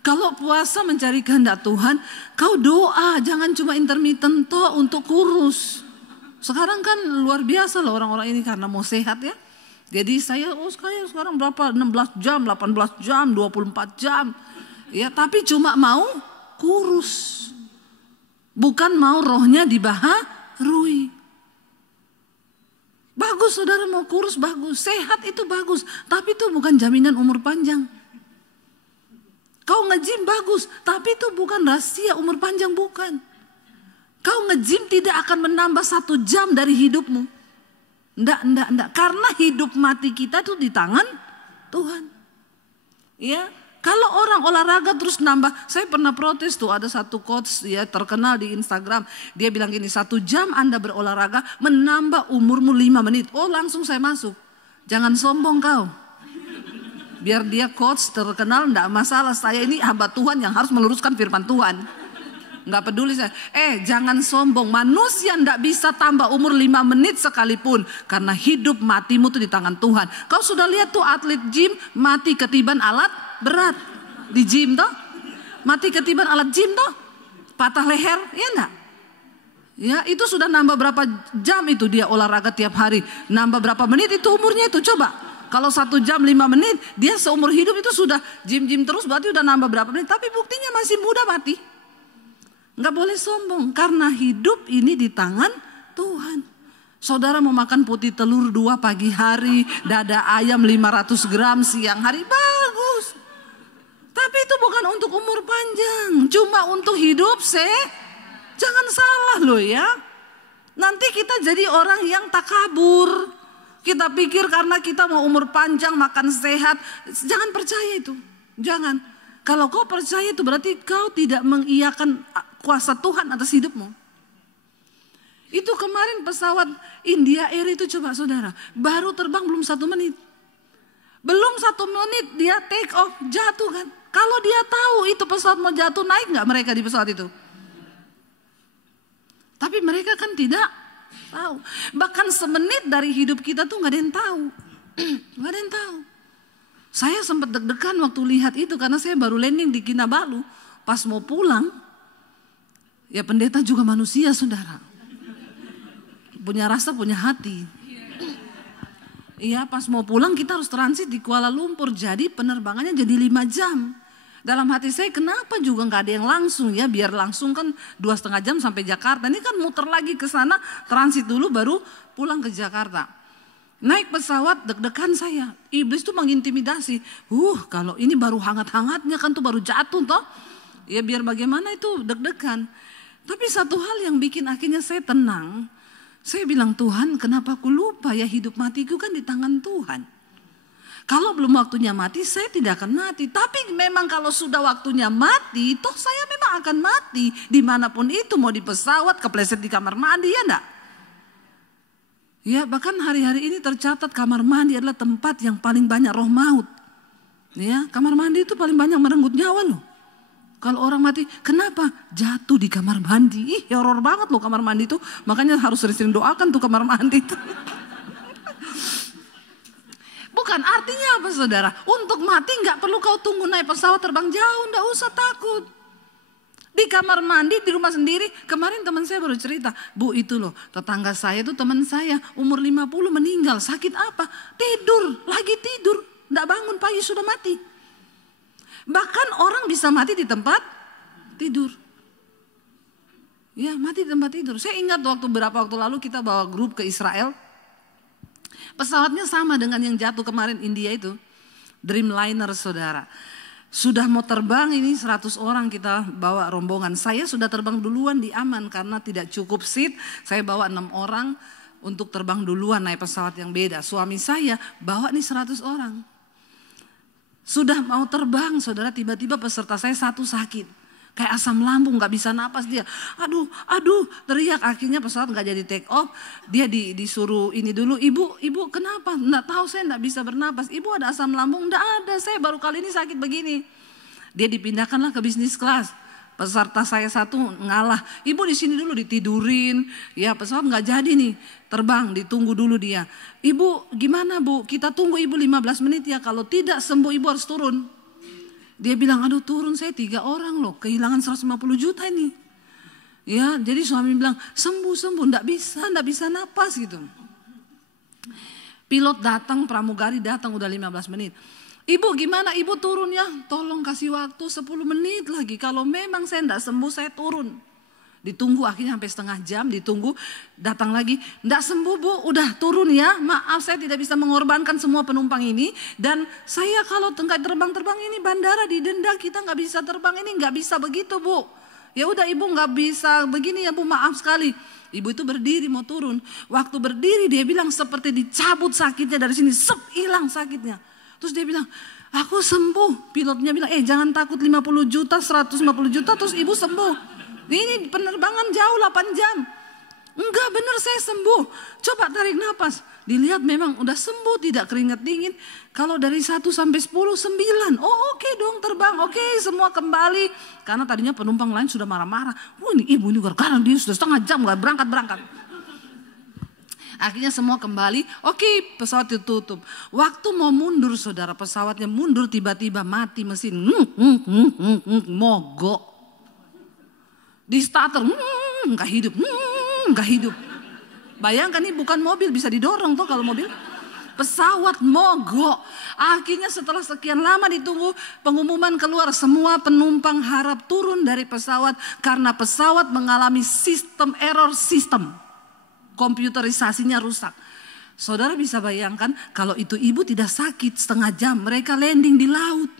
Kalau puasa mencari kehendak Tuhan, kau doa, jangan cuma intermittent toh untuk kurus. Sekarang kan luar biasa loh orang-orang ini karena mau sehat ya. Jadi saya sekarang berapa? 16 jam, 18 jam, 24 jam. Ya, tapi cuma mau kurus. Bukan mau rohnya dibaharui. Bagus saudara mau kurus, bagus. Sehat itu bagus, tapi itu bukan jaminan umur panjang. Kau nge-gym bagus, tapi itu bukan rahasia umur panjang, bukan. Kau nge-gym tidak akan menambah 1 jam dari hidupmu. Enggak. Karena hidup mati kita itu di tangan Tuhan. Ya, kalau orang olahraga terus nambah, saya pernah protes tuh, ada satu coach ya terkenal di Instagram. Dia bilang gini, 1 jam Anda berolahraga menambah umurmu 5 menit. Oh, langsung saya masuk. Jangan sombong kau. Biar dia coach terkenal enggak masalah, saya ini hamba Tuhan yang harus meluruskan firman Tuhan. Enggak peduli saya. Jangan sombong, manusia enggak bisa tambah umur 5 menit sekalipun. Karena hidup matimu tuh di tangan Tuhan. Kau sudah lihat tuh atlet gym mati ketiban alat berat. Di gym toh. Mati ketiban alat gym toh. Patah leher, ya enggak? Ya, itu sudah nambah berapa jam itu dia olahraga tiap hari. Nambah berapa menit itu umurnya itu, coba. Kalau 1 jam 5 menit, dia seumur hidup itu sudah gym terus, berarti udah nambah berapa menit. Tapi buktinya masih muda mati. Nggak boleh sombong, karena hidup ini di tangan Tuhan. Saudara mau makan putih telur 2 pagi hari, dada ayam 500 gram siang hari, bagus. Tapi itu bukan untuk umur panjang, cuma untuk hidup Jangan salah loh ya. Nanti kita jadi orang yang takabur. Kita pikir karena kita mau umur panjang, makan sehat. Jangan percaya itu. Jangan. Kalau kau percaya itu berarti kau tidak mengiyakan kuasa Tuhan atas hidupmu. Itu kemarin pesawat India Air itu, coba saudara, baru terbang belum 1 menit. Belum 1 menit dia take off, jatuh kan. Kalau dia tahu itu pesawat mau jatuh, naik gak mereka di pesawat itu? Tapi mereka kan tidak tahu. Bahkan semenit dari hidup kita tuh gak ada yang tahu. Gak ada yang tahu. Saya sempat deg-degan waktu lihat itu karena saya baru landing di Kinabalu. Pas mau pulang, ya pendeta juga manusia saudara. Punya rasa, punya hati. Iya, pas mau pulang kita harus transit di Kuala Lumpur. Jadi penerbangannya jadi 5 jam. Dalam hati saya kenapa juga nggak ada yang langsung ya, biar langsung kan 2,5 jam sampai Jakarta. Ini kan muter lagi ke sana, transit dulu baru pulang ke Jakarta. Naik pesawat deg-degan saya, iblis tuh mengintimidasi. Kalau ini baru hangat-hangatnya kan tuh baru jatuh toh. Ya biar bagaimana itu deg-degan. Tapi satu hal yang bikin akhirnya saya tenang. Saya bilang, Tuhan kenapa aku lupa ya, hidup matiku kan di tangan Tuhan. Kalau belum waktunya mati, saya tidak akan mati. Tapi memang kalau sudah waktunya mati, toh saya memang akan mati. Dimanapun itu, mau di pesawat, kepleset di kamar mandi, ya enggak? Ya, bahkan hari-hari ini tercatat kamar mandi adalah tempat yang paling banyak roh maut. Ya, kamar mandi itu paling banyak merenggut nyawa loh. Kalau orang mati, kenapa? Jatuh di kamar mandi. Horor banget loh kamar mandi itu. Makanya harus sering-sering doakan tuh kamar mandi itu. Bukan, artinya apa saudara? Untuk mati nggak perlu kau tunggu naik pesawat terbang jauh, nggak usah takut. Di kamar mandi, di rumah sendiri. Kemarin teman saya baru cerita, Bu itu loh tetangga saya itu teman saya umur 50 meninggal. Sakit apa? Tidur, lagi tidur. Nggak bangun pagi sudah mati. Bahkan orang bisa mati di tempat tidur. Ya, mati di tempat tidur. Saya ingat beberapa waktu lalu kita bawa grup ke Israel. Pesawatnya sama dengan yang jatuh kemarin India itu. Dreamliner saudara. Sudah mau terbang ini 100 orang kita bawa rombongan. Saya sudah terbang duluan di aman karena tidak cukup seat. Saya bawa 6 orang untuk terbang duluan naik pesawat yang beda. Suami saya bawa nih 100 orang. Sudah mau terbang saudara, tiba-tiba peserta saya satu sakit. Kayak asam lambung, gak bisa napas dia. Aduh, teriak. Akhirnya pesawat gak jadi take off. Dia disuruh ini dulu, ibu kenapa? Nggak tahu, saya gak bisa bernapas. Ibu ada asam lambung? Nggak ada, saya baru kali ini sakit begini. Dia dipindahkanlah ke bisnis kelas. Peserta saya satu ngalah. Ibu di sini dulu ditidurin. Ya pesawat gak jadi nih terbang, ditunggu dulu dia. Ibu gimana Bu? Kita tunggu ibu 15 menit ya. Kalau tidak sembuh ibu harus turun. Dia bilang, aduh turun saya 3 orang loh, kehilangan 150 juta ini. Ya, jadi suami bilang, sembuh, enggak bisa napas gitu. Pilot datang, pramugari datang udah 15 menit. Ibu gimana, ibu turun ya, tolong kasih waktu 10 menit lagi. Kalau memang saya enggak sembuh, saya turun. Ditunggu akhirnya sampai setengah jam, ditunggu, datang lagi. Enggak sembuh Bu, udah turun ya. Maaf saya tidak bisa mengorbankan semua penumpang ini. Dan saya kalau terbang ini bandara didenda, kita nggak bisa terbang ini, nggak bisa begitu Bu. Ya udah ibu nggak bisa begini ya Bu, maaf sekali. Ibu itu berdiri mau turun. Waktu berdiri dia bilang seperti dicabut sakitnya dari sini, hilang sakitnya. Terus dia bilang, aku sembuh. Pilotnya bilang, jangan takut 50 juta, 150 juta terus ibu sembuh. Ini penerbangan jauh 8 jam. Enggak benar saya sembuh. Coba tarik nafas. Dilihat memang udah sembuh, tidak keringat dingin. Kalau dari 1 sampai 10, 9. Oh oke dong terbang. Oke semua kembali. Karena tadinya penumpang lain sudah marah-marah. Ini ibu ini karena dia sudah setengah jam gak berangkat. Akhirnya semua kembali. Oke pesawat ditutup. Waktu mau mundur saudara, pesawatnya mundur tiba-tiba mati mesin. Mogok. Di starter, nggak hidup. Bayangkan ini bukan mobil bisa didorong toh kalau mobil. Pesawat mogok. Akhirnya setelah sekian lama ditunggu, pengumuman keluar, semua penumpang harap turun dari pesawat karena pesawat mengalami error sistem. Komputerisasinya rusak. Saudara bisa bayangkan kalau itu ibu tidak sakit setengah jam, mereka landing di laut.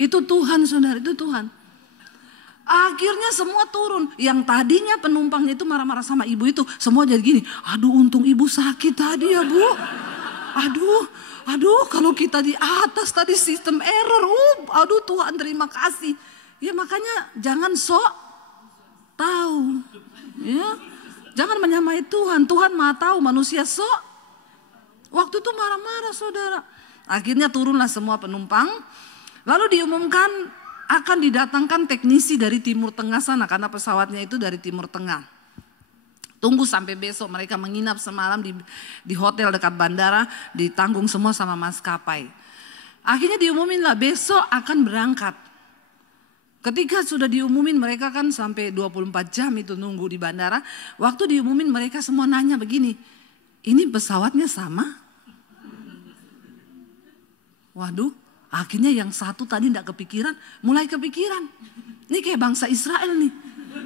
Itu Tuhan saudara, itu Tuhan. Akhirnya semua turun. Yang tadinya penumpangnya itu marah-marah sama ibu itu, semua jadi gini. Aduh untung ibu sakit tadi ya Bu. Aduh kalau kita di atas tadi sistem error. Aduh Tuhan terima kasih. Ya makanya jangan sok tahu. Ya, jangan menyamai Tuhan. Tuhan maha tahu, manusia sok. Waktu itu marah-marah saudara. Akhirnya turunlah semua penumpang. Lalu diumumkan akan didatangkan teknisi dari Timur Tengah sana karena pesawatnya itu dari Timur Tengah. Tunggu sampai besok, mereka menginap semalam di hotel dekat bandara, ditanggung semua sama maskapai. Akhirnya diumumin lah besok akan berangkat. Ketika sudah diumumin mereka kan sampai 24 jam itu nunggu di bandara. Waktu diumumin mereka semua nanya begini, ini pesawatnya sama? Waduh. Akhirnya yang satu tadi tidak kepikiran, mulai kepikiran. Ini kayak bangsa Israel nih,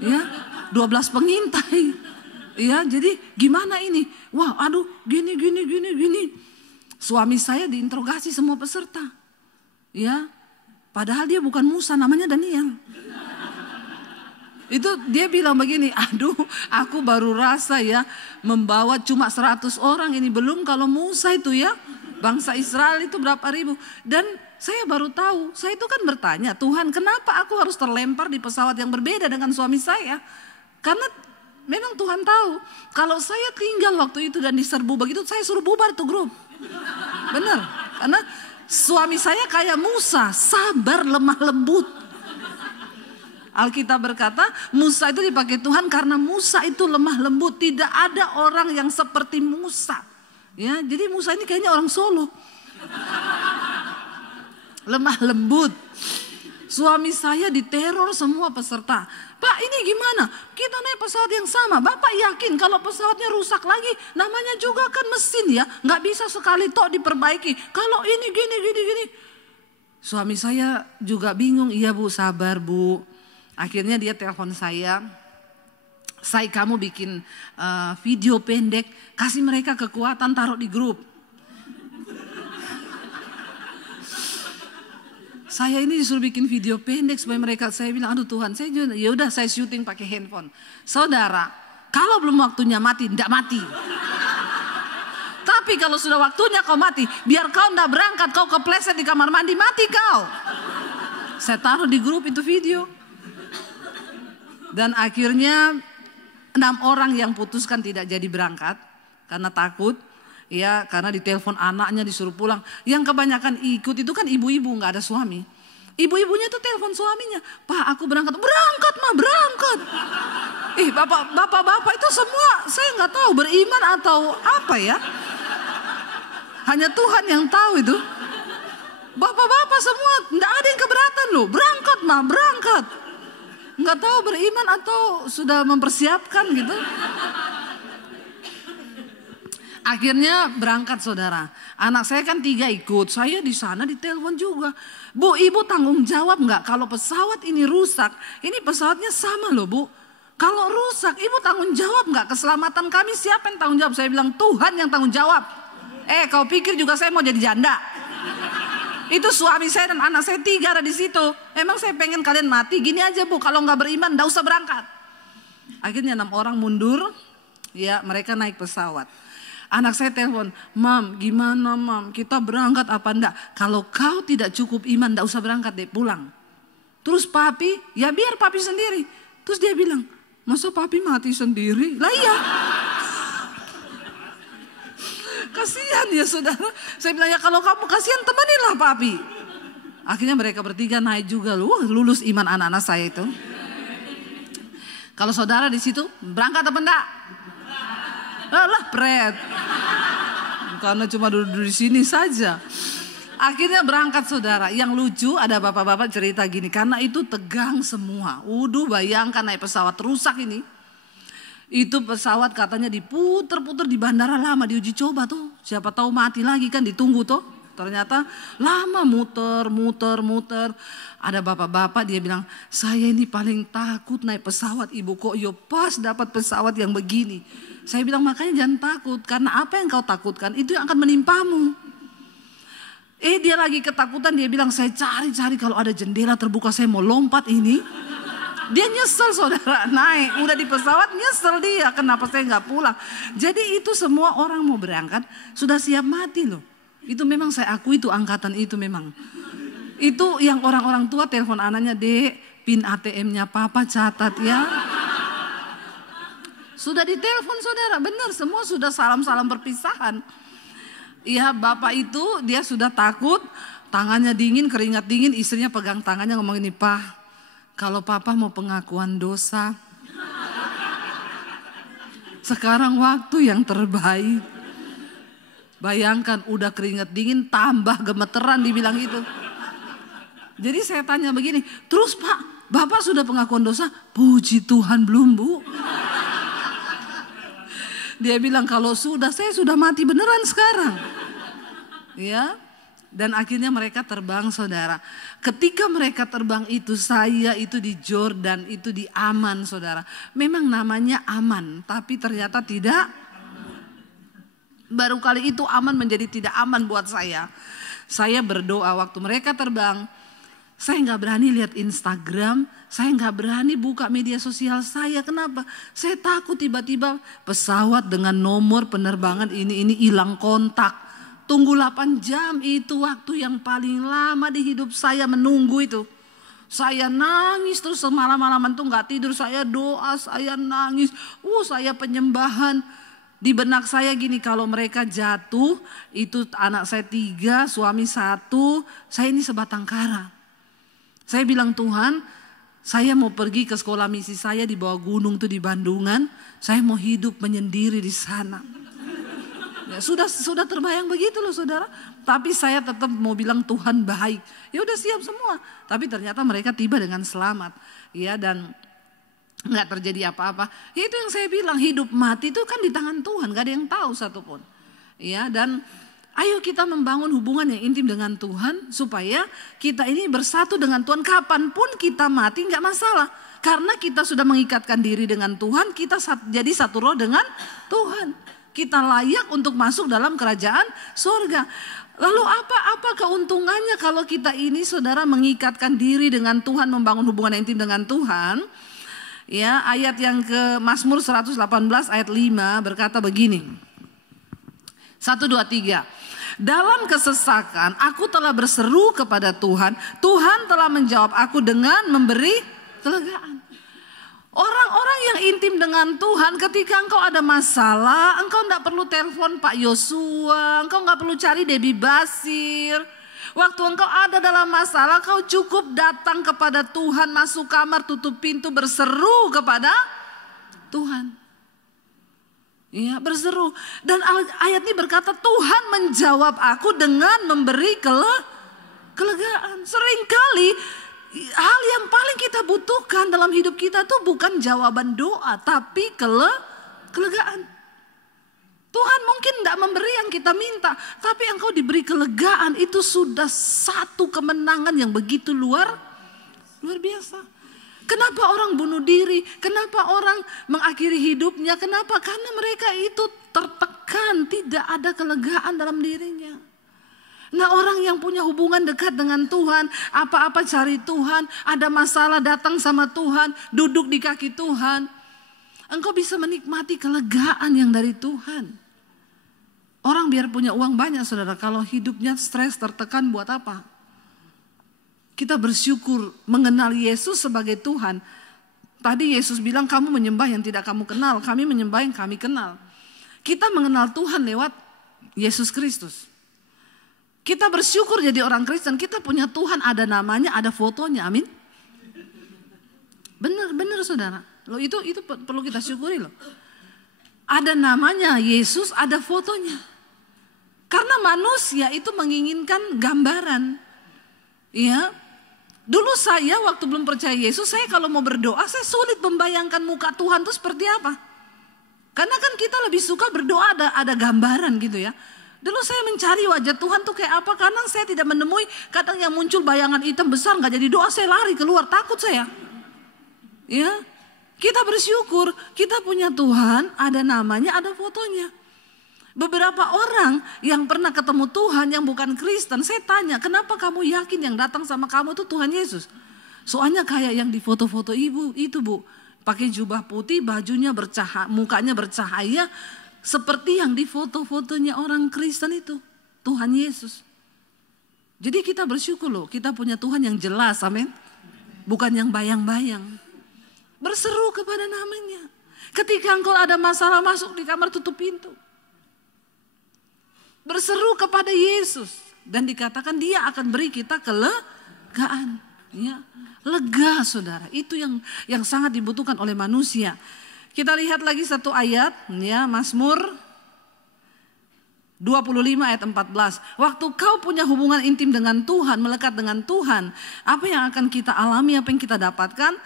ya, 12 pengintai, ya. Jadi gimana ini? Wah, aduh, gini. Suami saya diinterogasi semua peserta, ya. Padahal dia bukan Musa, namanya Daniel. Itu dia bilang begini, aduh, aku baru rasa ya membawa cuma 100 orang ini, belum kalau Musa itu ya. Bangsa Israel itu berapa ribu. Dan saya baru tahu, saya itu kan bertanya, Tuhan kenapa aku harus terlempar di pesawat yang berbeda dengan suami saya? Karena memang Tuhan tahu, kalau saya tinggal waktu itu dan diserbu begitu, saya suruh bubar tuh grup. Benar, karena suami saya kayak Musa, sabar, lemah lembut. Alkitab berkata, Musa itu dipakai Tuhan karena Musa itu lemah lembut. Tidak ada orang yang seperti Musa. Ya, jadi Musa ini kayaknya orang Solo. Lemah lembut. Suami saya diteror semua peserta. Pak, ini gimana? Kita naik pesawat yang sama. Bapak yakin kalau pesawatnya rusak lagi? Namanya juga kan mesin ya. Nggak bisa sekali tok diperbaiki. Kalau ini gini. Suami saya juga bingung. Iya Bu, sabar Bu. Akhirnya dia telepon saya. Kamu bikin video pendek, kasih mereka kekuatan, taruh di grup. Saya ini disuruh bikin video pendek supaya mereka, saya bilang, aduh Tuhan, saya juga, ya udah saya syuting pakai handphone. Saudara, kalau belum waktunya mati, tidak mati. Tapi kalau sudah waktunya kau mati, biar kau tidak berangkat, kau kepleset di kamar mandi, mati kau. Saya taruh di grup itu video. Dan akhirnya 6 orang yang putuskan tidak jadi berangkat karena takut, ya, karena ditelepon anaknya disuruh pulang. Yang kebanyakan ikut itu kan ibu-ibu, nggak ada suami. Ibu-ibunya tuh telepon suaminya, Pak aku berangkat, berangkat. Bapak-bapak itu semua saya nggak tahu beriman atau apa ya. Hanya Tuhan yang tahu itu. Bapak-bapak semua nggak ada yang keberatan loh, berangkat. Nggak tahu beriman atau sudah mempersiapkan gitu. Akhirnya berangkat saudara. Anak saya kan 3 ikut. Saya di sana ditelepon juga. Bu, ibu tanggung jawab nggak kalau pesawat ini rusak? Ini pesawatnya sama loh Bu. Kalau rusak, ibu tanggung jawab nggak? Keselamatan kami siapa yang tanggung jawab? Saya bilang Tuhan yang tanggung jawab. Kau pikir juga saya mau jadi janda? Itu suami saya dan anak saya 3 ada di situ. Emang saya pengen kalian mati? Gini aja Bu, kalau nggak beriman nggak usah berangkat. Akhirnya 6 orang mundur, ya mereka naik pesawat. Anak saya telepon, Mam, gimana Mam? Kita berangkat apa enggak? Kalau kau tidak cukup iman, nggak usah berangkat deh, pulang. Terus papi, ya biar papi sendiri. Terus dia bilang, masa papi mati sendiri? Lah iya. Kasihan ya saudara. Saya bilang ya kalau kamu kasihan temanilah papi. Akhirnya mereka bertiga naik juga. Lulus iman anak-anak saya itu. Kalau saudara di situ berangkat apa enggak? Lah pret. Karena cuma duduk di sini saja. Akhirnya berangkat saudara. Yang lucu ada bapak-bapak cerita gini. Karena itu tegang semua. Bayangkan naik pesawat rusak ini. Itu pesawat katanya diputer-puter di bandara lama, diuji coba tuh. Siapa tahu mati lagi kan, ditunggu tuh. Ternyata lama muter. Ada bapak-bapak dia bilang, saya ini paling takut naik pesawat ibu, kok yo pas dapat pesawat yang begini. Saya bilang makanya jangan takut, karena apa yang kau takutkan itu yang akan menimpamu. Dia lagi ketakutan, dia bilang saya cari kalau ada jendela terbuka saya mau lompat ini. Dia nyesel saudara, naik udah di pesawat nyesel dia, kenapa saya nggak pulang. Jadi itu semua orang mau berangkat sudah siap mati loh. Itu memang saya akui itu angkatan itu memang. Itu yang orang-orang tua telepon anaknya, Dek, pin ATM-nya papa catat ya. Sudah ditelepon saudara, benar semua sudah salam-salam perpisahan. Iya bapak itu dia sudah takut, tangannya dingin, keringat dingin, istrinya pegang tangannya ngomong ini, Pak. Kalau papa mau pengakuan dosa, sekarang waktu yang terbaik. Bayangkan udah keringat dingin tambah gemeteran dibilang itu. Jadi saya tanya begini, terus Pak, Bapak sudah pengakuan dosa? Puji Tuhan belum Bu. Dia bilang kalau sudah, saya sudah mati beneran sekarang. Ya, Dan akhirnya mereka terbang, saudara. Ketika mereka terbang itu, saya itu di Jordan, itu di Aman, saudara. Memang namanya aman, tapi ternyata tidak. Baru kali itu aman menjadi tidak aman buat saya. Saya berdoa waktu mereka terbang. Saya nggak berani lihat Instagram, saya nggak berani buka media sosial saya. Kenapa? Saya takut tiba-tiba pesawat dengan nomor penerbangan ini hilang kontak. Tunggu 8 jam itu waktu yang paling lama di hidup saya menunggu itu. Saya nangis terus semalam-malaman tuh nggak tidur. Saya doa, saya nangis. Saya penyembahan. Di benak saya gini, kalau mereka jatuh, itu anak saya 3, suami 1, saya ini sebatang kara. Saya bilang, Tuhan, saya mau pergi ke sekolah misi saya di bawah gunung tuh di Bandungan. Saya mau hidup menyendiri di sana. Ya, sudah terbayang begitu loh, saudara. Tapi saya tetap mau bilang Tuhan baik. Ya udah siap semua. Tapi ternyata mereka tiba dengan selamat. Ya, dan nggak terjadi apa-apa. Ya, itu yang saya bilang, hidup mati itu kan di tangan Tuhan, nggak ada yang tahu satupun. Ya, dan ayo kita membangun hubungan yang intim dengan Tuhan supaya kita ini bersatu dengan Tuhan. Kapanpun kita mati nggak masalah. Karena kita sudah mengikatkan diri dengan Tuhan, kita jadi satu roh dengan Tuhan. Kita layak untuk masuk dalam kerajaan surga. Lalu apa keuntungannya kalau kita ini, saudara, mengikatkan diri dengan Tuhan, membangun hubungan yang intim dengan Tuhan? Ya, ayat yang ke Mazmur 118 ayat 5 berkata begini. 1, 2, 3. Dalam kesesakan aku telah berseru kepada Tuhan. Tuhan telah menjawab aku dengan memberi kelegaan. Orang-orang yang intim dengan Tuhan, ketika engkau ada masalah, engkau tidak perlu telepon Pak Yosua, engkau nggak perlu cari Debbie Basir. Waktu engkau ada dalam masalah, kau cukup datang kepada Tuhan, masuk kamar, tutup pintu, berseru kepada Tuhan. Iya, berseru. Dan ayat ini berkata, Tuhan menjawab aku dengan memberi kelegaan. Seringkali hal yang paling kita butuhkan dalam hidup kita tuh bukan jawaban doa, tapi kelegaan. Tuhan mungkin tidak memberi yang kita minta, tapi engkau diberi kelegaan, itu sudah satu kemenangan yang begitu luar biasa. Kenapa orang bunuh diri? Kenapa orang mengakhiri hidupnya? Kenapa? Karena mereka itu tertekan, tidak ada kelegaan dalam dirinya. Nah, orang yang punya hubungan dekat dengan Tuhan, apa-apa cari Tuhan, ada masalah datang sama Tuhan, duduk di kaki Tuhan. Engkau bisa menikmati kelegaan yang dari Tuhan. Orang biar punya uang banyak, saudara, kalau hidupnya stres, tertekan, buat apa? Kita bersyukur mengenal Yesus sebagai Tuhan. Tadi Yesus bilang, kamu menyembah yang tidak kamu kenal, kami menyembah yang kami kenal. Kita mengenal Tuhan lewat Yesus Kristus. Kita bersyukur jadi orang Kristen, kita punya Tuhan, ada namanya, ada fotonya, amin. Benar saudara, loh itu perlu kita syukuri loh. Ada namanya Yesus, ada fotonya. Karena manusia itu menginginkan gambaran. Ya, dulu saya waktu belum percaya Yesus, saya kalau mau berdoa, saya sulit membayangkan muka Tuhan itu seperti apa. Karena kan kita lebih suka berdoa ada gambaran gitu ya. Dulu saya mencari wajah Tuhan tuh kayak apa, kadang saya tidak menemui, kadang yang muncul bayangan hitam besar nggak jadi doa, saya lari keluar, takut saya. Ya, kita bersyukur kita punya Tuhan, ada namanya, ada fotonya. Beberapa orang yang pernah ketemu Tuhan yang bukan Kristen, saya tanya, kenapa kamu yakin yang datang sama kamu itu Tuhan Yesus? Soalnya kayak yang di foto-foto ibu itu, Bu, pakai jubah putih, bajunya bercahaya, mukanya bercahaya. Seperti yang di foto-fotonya orang Kristen itu, Tuhan Yesus. Jadi kita bersyukur loh, kita punya Tuhan yang jelas, amin. Bukan yang bayang-bayang. Berseru kepada namanya. Ketika engkau ada masalah, masuk di kamar, tutup pintu. Berseru kepada Yesus. Dan dikatakan dia akan beri kita kelegaan. Ya, lega, saudara. Itu yang sangat dibutuhkan oleh manusia. Kita lihat lagi satu ayat, ya, Mazmur 25 ayat 14. Waktu kau punya hubungan intim dengan Tuhan, melekat dengan Tuhan, apa yang akan kita alami, apa yang kita dapatkan?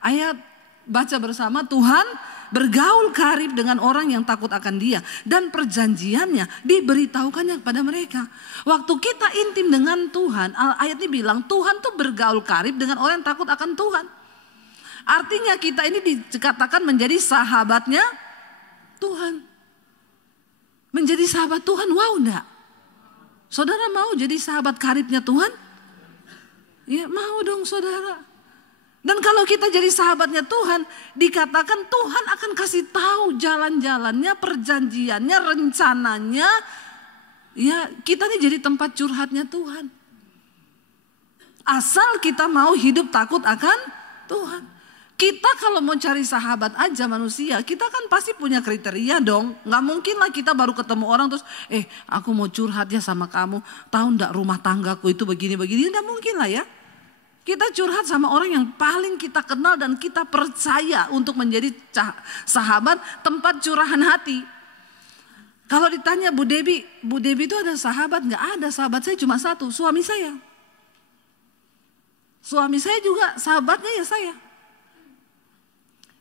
Ayat baca bersama, Tuhan bergaul karib dengan orang yang takut akan Dia dan perjanjiannya diberitahukannya kepada mereka. Waktu kita intim dengan Tuhan, ayat ini bilang Tuhan tuh bergaul karib dengan orang yang takut akan Tuhan. Artinya kita ini dikatakan menjadi sahabatnya Tuhan. Menjadi sahabat Tuhan, wow enggak? Saudara mau jadi sahabat karibnya Tuhan? Ya mau dong saudara. Dan kalau kita jadi sahabatnya Tuhan, dikatakan Tuhan akan kasih tahu jalan-jalannya, perjanjiannya, rencananya. Ya, kita ini jadi tempat curhatnya Tuhan. Asal kita mau hidup takut akan Tuhan. Kita kalau mau cari sahabat aja manusia, kita kan pasti punya kriteria dong. Gak mungkin lah kita baru ketemu orang terus, aku mau curhat ya sama kamu. Tahu ndak rumah tanggaku itu begini-begini, gak mungkin lah ya. Kita curhat sama orang yang paling kita kenal dan kita percaya untuk menjadi sahabat, tempat curahan hati. Kalau ditanya Bu Debbie itu ada sahabat? Nggak ada, sahabat saya cuma satu, suami saya. Suami saya juga sahabatnya ya saya.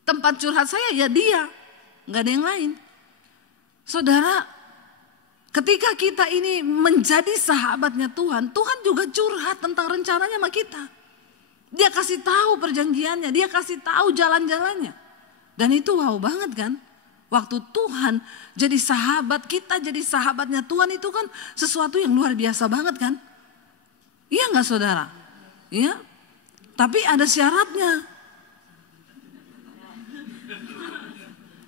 Tempat curhat saya ya dia, nggak ada yang lain. Saudara, ketika kita ini menjadi sahabatnya Tuhan, Tuhan juga curhat tentang rencananya sama kita. Dia kasih tahu perjanjiannya, dia kasih tahu jalan-jalannya. Dan itu wow banget kan? Waktu Tuhan jadi sahabat, kita jadi sahabatnya Tuhan itu kan sesuatu yang luar biasa banget kan? Iya nggak saudara? Iya. Tapi ada syaratnya.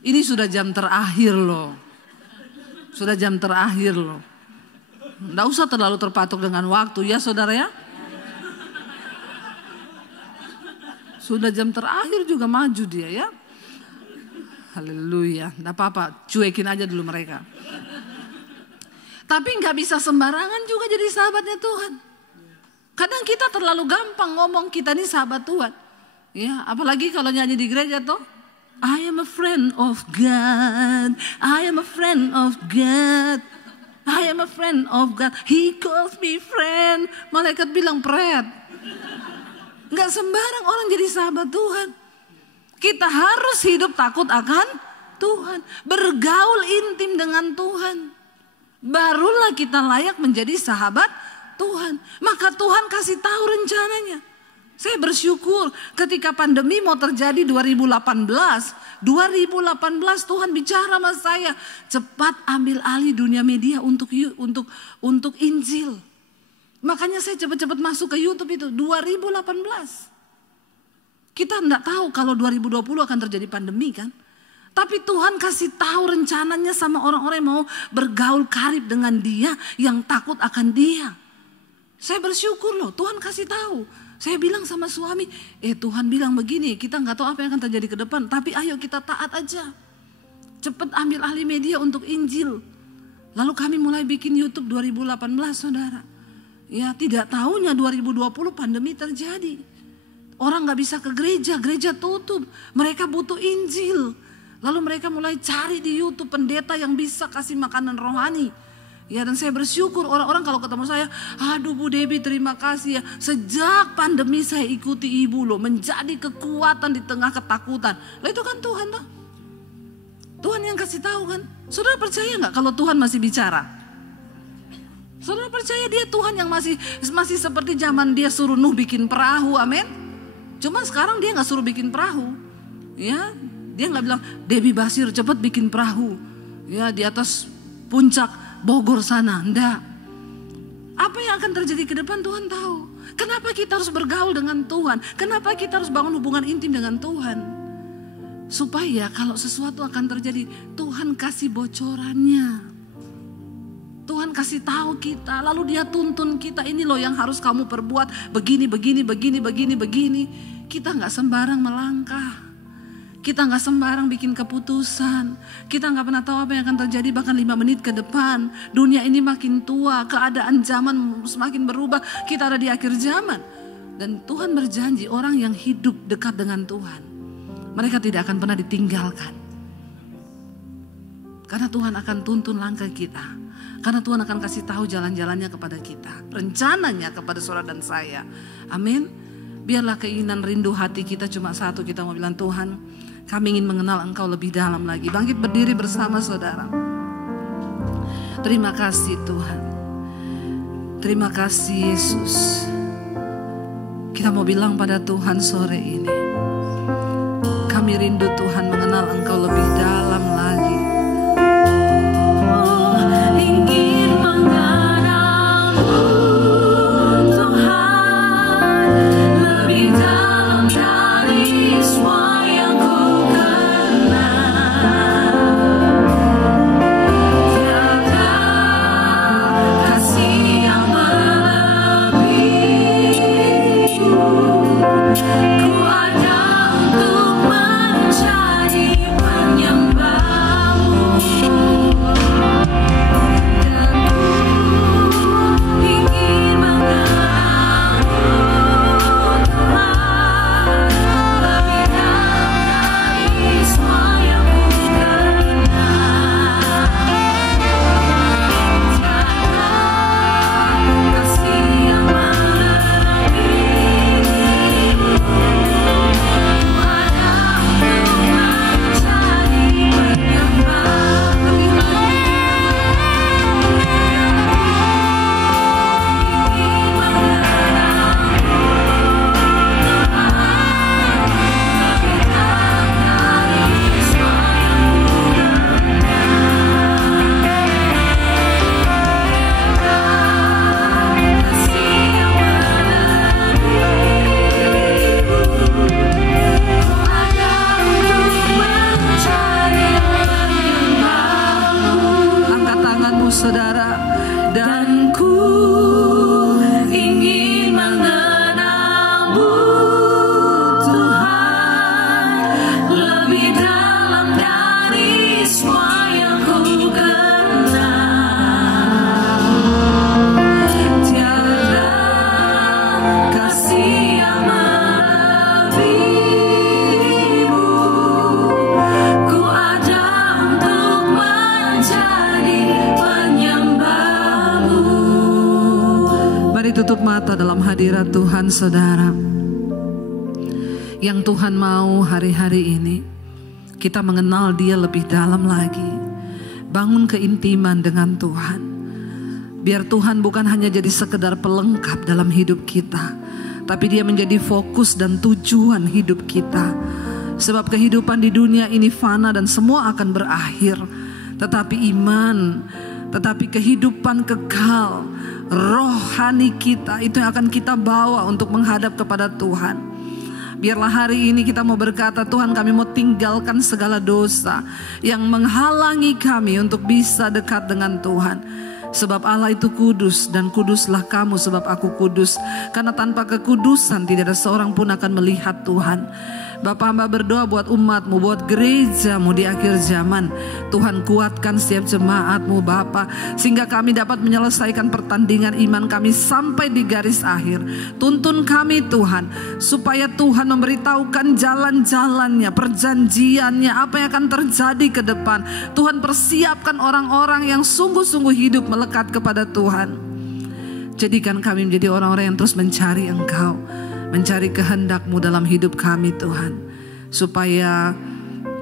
Ini sudah jam terakhir loh. Sudah jam terakhir loh. Nggak usah terlalu terpatok dengan waktu ya saudara ya. Sudah jam terakhir juga maju dia ya. Haleluya. Nggak apa-apa, cuekin aja dulu mereka. Tapi nggak bisa sembarangan juga jadi sahabatnya Tuhan. Kadang kita terlalu gampang ngomong kita ini sahabat Tuhan. Ya, apalagi kalau nyanyi di gereja tuh. I am a friend of God. I am a friend of God. I am a friend of God. He calls me friend. Malaikat bilang pret. Gak sembarang orang jadi sahabat Tuhan. Kita harus hidup takut akan Tuhan. Bergaul intim dengan Tuhan. Barulah kita layak menjadi sahabat Tuhan. Maka Tuhan kasih tahu rencananya. Saya bersyukur ketika pandemi mau terjadi 2018 Tuhan bicara sama saya. Cepat ambil alih dunia media untuk Injil. Makanya saya cepat-cepat masuk ke YouTube itu 2018. Kita enggak tahu kalau 2020 akan terjadi pandemi kan. Tapi Tuhan kasih tahu rencananya sama orang-orang yang mau bergaul karib dengan Dia, yang takut akan Dia. Saya bersyukur loh, Tuhan kasih tahu. Saya bilang sama suami, Tuhan bilang begini, kita enggak tahu apa yang akan terjadi ke depan, tapi ayo kita taat aja. Cepat ambil alih media untuk Injil. Lalu kami mulai bikin YouTube 2018 saudara. Ya tidak tahunya 2020 pandemi terjadi. Orang gak bisa ke gereja, gereja tutup. Mereka butuh Injil. Lalu mereka mulai cari di YouTube pendeta yang bisa kasih makanan rohani. Ya dan saya bersyukur orang-orang kalau ketemu saya, aduh Bu Debbie terima kasih ya. Sejak pandemi saya ikuti Ibu loh, menjadi kekuatan di tengah ketakutan. Lah itu kan Tuhan toh. Tuhan yang kasih tahu kan. Saudara percaya gak kalau Tuhan masih bicara? Saudara percaya dia Tuhan yang masih seperti zaman dia suruh Nuh bikin perahu, amin. Cuma sekarang dia gak suruh bikin perahu. Ya, dia gak bilang, Debbie Basir cepat bikin perahu. Ya di atas puncak Bogor sana, enggak. Apa yang akan terjadi ke depan Tuhan tahu. Kenapa kita harus bergaul dengan Tuhan? Kenapa kita harus bangun hubungan intim dengan Tuhan? Supaya kalau sesuatu akan terjadi, Tuhan kasih bocorannya. Tuhan kasih tahu kita, lalu Dia tuntun kita, ini loh yang harus kamu perbuat, begini. Kita nggak sembarang melangkah, kita nggak sembarang bikin keputusan, kita nggak pernah tahu apa yang akan terjadi bahkan 5 menit ke depan. Dunia ini makin tua, keadaan zaman semakin berubah, kita ada di akhir zaman. Dan Tuhan berjanji orang yang hidup dekat dengan Tuhan, mereka tidak akan pernah ditinggalkan. Karena Tuhan akan tuntun langkah kita. Karena Tuhan akan kasih tahu jalan-jalannya kepada kita. Rencananya kepada saudara dan saya. Amin. Biarlah keinginan rindu hati kita cuma satu, kita mau bilang, Tuhan, kami ingin mengenal Engkau lebih dalam lagi. Bangkit berdiri bersama saudara. Terima kasih Tuhan. Terima kasih Yesus. Kita mau bilang pada Tuhan sore ini, kami rindu Tuhan mengenal Engkau lebih dalam lagi. Ingin mengenal-Mu Tuhan lebih dalam dari semua yang ku kenal. Tiada kasih yang melebihi-Mu. Ku ada untuk mencari penyembah-Mu. Saudara, Dan ku ingin mengenal-Mu Tuhan lebih dalam dari semua yang ku kenal. Tiada kasih yang melebihi-Mu. Ku ada untuk mencari penyembah-Mu. mari tutup mata dalam hadirat Tuhan saudara. Yang Tuhan mau hari-hari ini, kita mengenal Dia lebih dalam lagi. Bangun keintiman dengan Tuhan. Biar Tuhan bukan hanya jadi sekedar pelengkap dalam hidup kita, tapi Dia menjadi fokus dan tujuan hidup kita. Sebab kehidupan di dunia ini fana dan semua akan berakhir. Tetapi iman, tetapi kehidupan kekal, rohani kita, itu yang akan kita bawa untuk menghadap kepada Tuhan. Biarlah hari ini kita mau berkata, Tuhan, kami mau tinggalkan segala dosa yang menghalangi kami untuk bisa dekat dengan Tuhan. Sebab Allah itu kudus dan kuduslah kamu sebab aku kudus. Karena tanpa kekudusan tidak ada seorang pun akan melihat Tuhan. Bapa, hamba berdoa buat umat-Mu, buat gereja-Mu di akhir zaman. Tuhan, kuatkan setiap jemaat-Mu Bapa, sehingga kami dapat menyelesaikan pertandingan iman kami sampai di garis akhir. Tuntun kami Tuhan, supaya Tuhan memberitahukan jalan-jalannya, perjanjiannya, apa yang akan terjadi ke depan. Tuhan, persiapkan orang-orang yang sungguh-sungguh hidup melekat kepada Tuhan. Jadikan kami menjadi orang-orang yang terus mencari Engkau, mencari kehendak-Mu dalam hidup kami Tuhan, supaya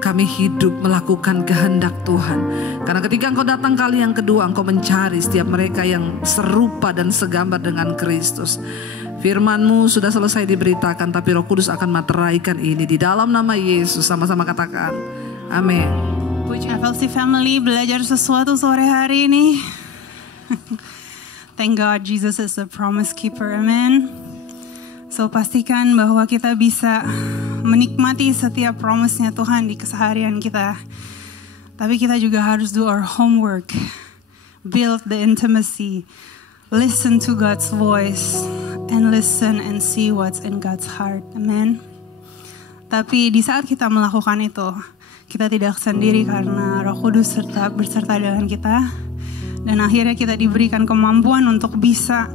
kami hidup melakukan kehendak Tuhan. Karena ketika Engkau datang kali yang kedua, Engkau mencari setiap mereka yang serupa dan segambar dengan Kristus. Firman-Mu sudah selesai diberitakan, tapi Roh Kudus akan materaikan ini di dalam nama Yesus. Sama-sama katakan amin. Puji FLC Family, belajar sesuatu sore hari ini. Thank God Jesus is the promise keeper, amen. So pastikan bahwa kita bisa menikmati setiap promise-Nya Tuhan di keseharian kita. Tapi kita juga harus do our homework, build the intimacy, listen to God's voice, and listen and see what's in God's heart, amen. Tapi di saat kita melakukan itu, kita tidak sendiri karena Roh Kudus berserta dengan kita. Dan akhirnya kita diberikan kemampuan untuk bisa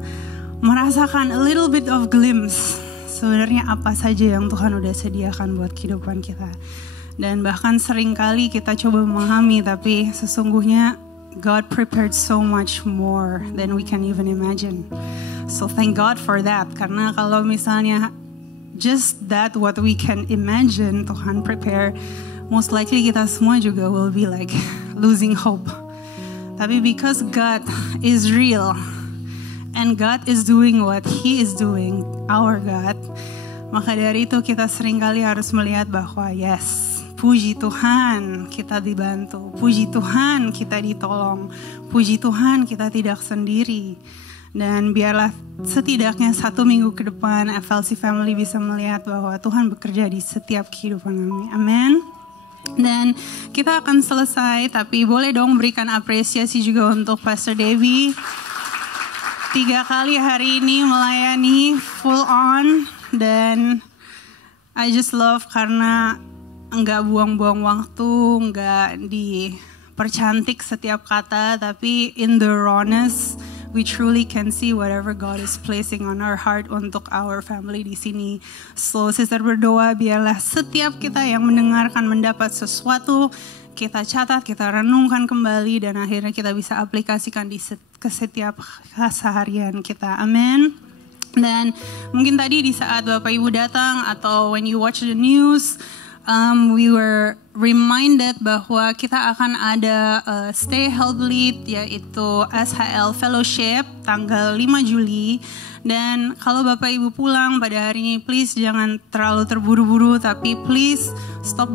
merasakan a little bit of glimpse sebenarnya apa saja yang Tuhan udah sediakan buat kehidupan kita. Dan bahkan seringkali kita coba memahami, tapi sesungguhnya God prepared so much more than we can even imagine. So thank God for that. Karena kalau misalnya just that what we can imagine Tuhan prepare, most likely kita semua juga will be like losing hope. Tapi because God is real and God is doing what He is doing, our God, maka dari itu kita seringkali harus melihat bahwa yes, puji Tuhan kita dibantu, puji Tuhan kita ditolong, puji Tuhan kita tidak sendiri. Dan biarlah setidaknya 1 minggu ke depan FLC Family bisa melihat bahwa Tuhan bekerja di setiap kehidupan kami. Amin. Dan kita akan selesai, tapi boleh dong berikan apresiasi juga untuk Pastor Debbie. 3 kali hari ini melayani full on. Dan I just love karena enggak buang-buang waktu, enggak dipercantik setiap kata, tapi in the rawness we truly can see whatever God is placing on our heart untuk our family di sini. So sister berdoa biarlah setiap kita yang mendengarkan mendapat sesuatu, kita catat, kita renungkan kembali, dan akhirnya kita bisa aplikasikan ke setiap keseharian kita. Amin. Dan mungkin tadi di saat Bapak Ibu datang atau when you watch the news, we were reminded bahwa kita akan ada Stay Healthy, yaitu SHL Fellowship tanggal 5 Juli. Dan kalau Bapak Ibu pulang pada hari ini, please jangan terlalu terburu-buru, tapi please stop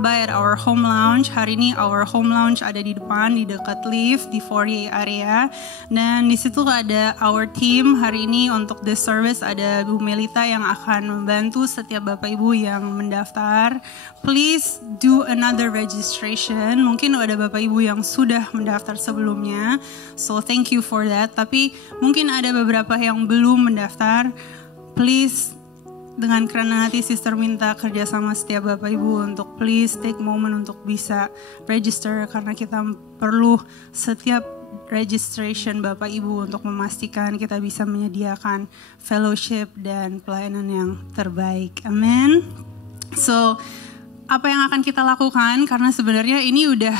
by at our home lounge. Hari ini our home lounge ada di depan, di dekat lift, di foyer area. Dan di situ ada our team. Hari ini untuk this service ada Bu Melita yang akan membantu setiap Bapak Ibu yang mendaftar. Please do another registration. Mungkin ada Bapak Ibu yang sudah mendaftar sebelumnya, so thank you for that. Tapi mungkin ada beberapa yang belum mendaftar. Please, dengan kerendahan hati Sister minta kerjasama setiap Bapak Ibu untuk please take moment untuk bisa register, karena kita perlu setiap registration Bapak Ibu untuk memastikan kita bisa menyediakan fellowship dan pelayanan yang terbaik. Amin. So, apa yang akan kita lakukan, karena sebenarnya ini udah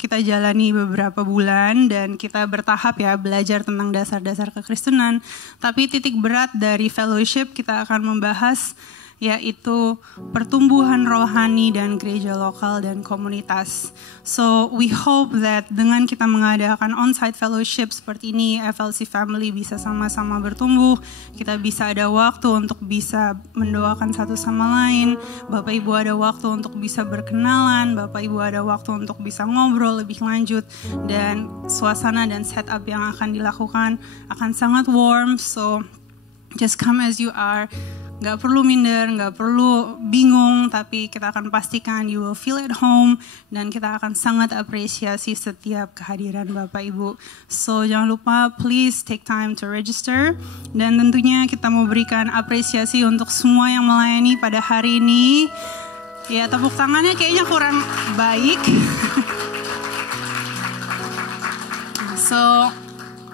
kita jalani beberapa bulan dan kita bertahap ya belajar tentang dasar-dasar kekristenan. Tapi titik berat dari fellowship kita akan membahas yaitu pertumbuhan rohani dan gereja lokal dan komunitas. So we hope that dengan kita mengadakan on-site fellowship seperti ini, FLC Family bisa sama-sama bertumbuh. Kita bisa ada waktu untuk bisa mendoakan satu sama lain. Bapak Ibu ada waktu untuk bisa berkenalan. Bapak Ibu ada waktu untuk bisa ngobrol lebih lanjut. Dan suasana dan setup yang akan dilakukan akan sangat warm. So just come as you are. Gak perlu minder, gak perlu bingung, tapi kita akan pastikan you will feel at home, dan kita akan sangat apresiasi setiap kehadiran Bapak Ibu. So jangan lupa please take time to register, dan tentunya kita mau berikan apresiasi untuk semua yang melayani pada hari ini. Ya, tepuk tangannya kayaknya kurang baik. So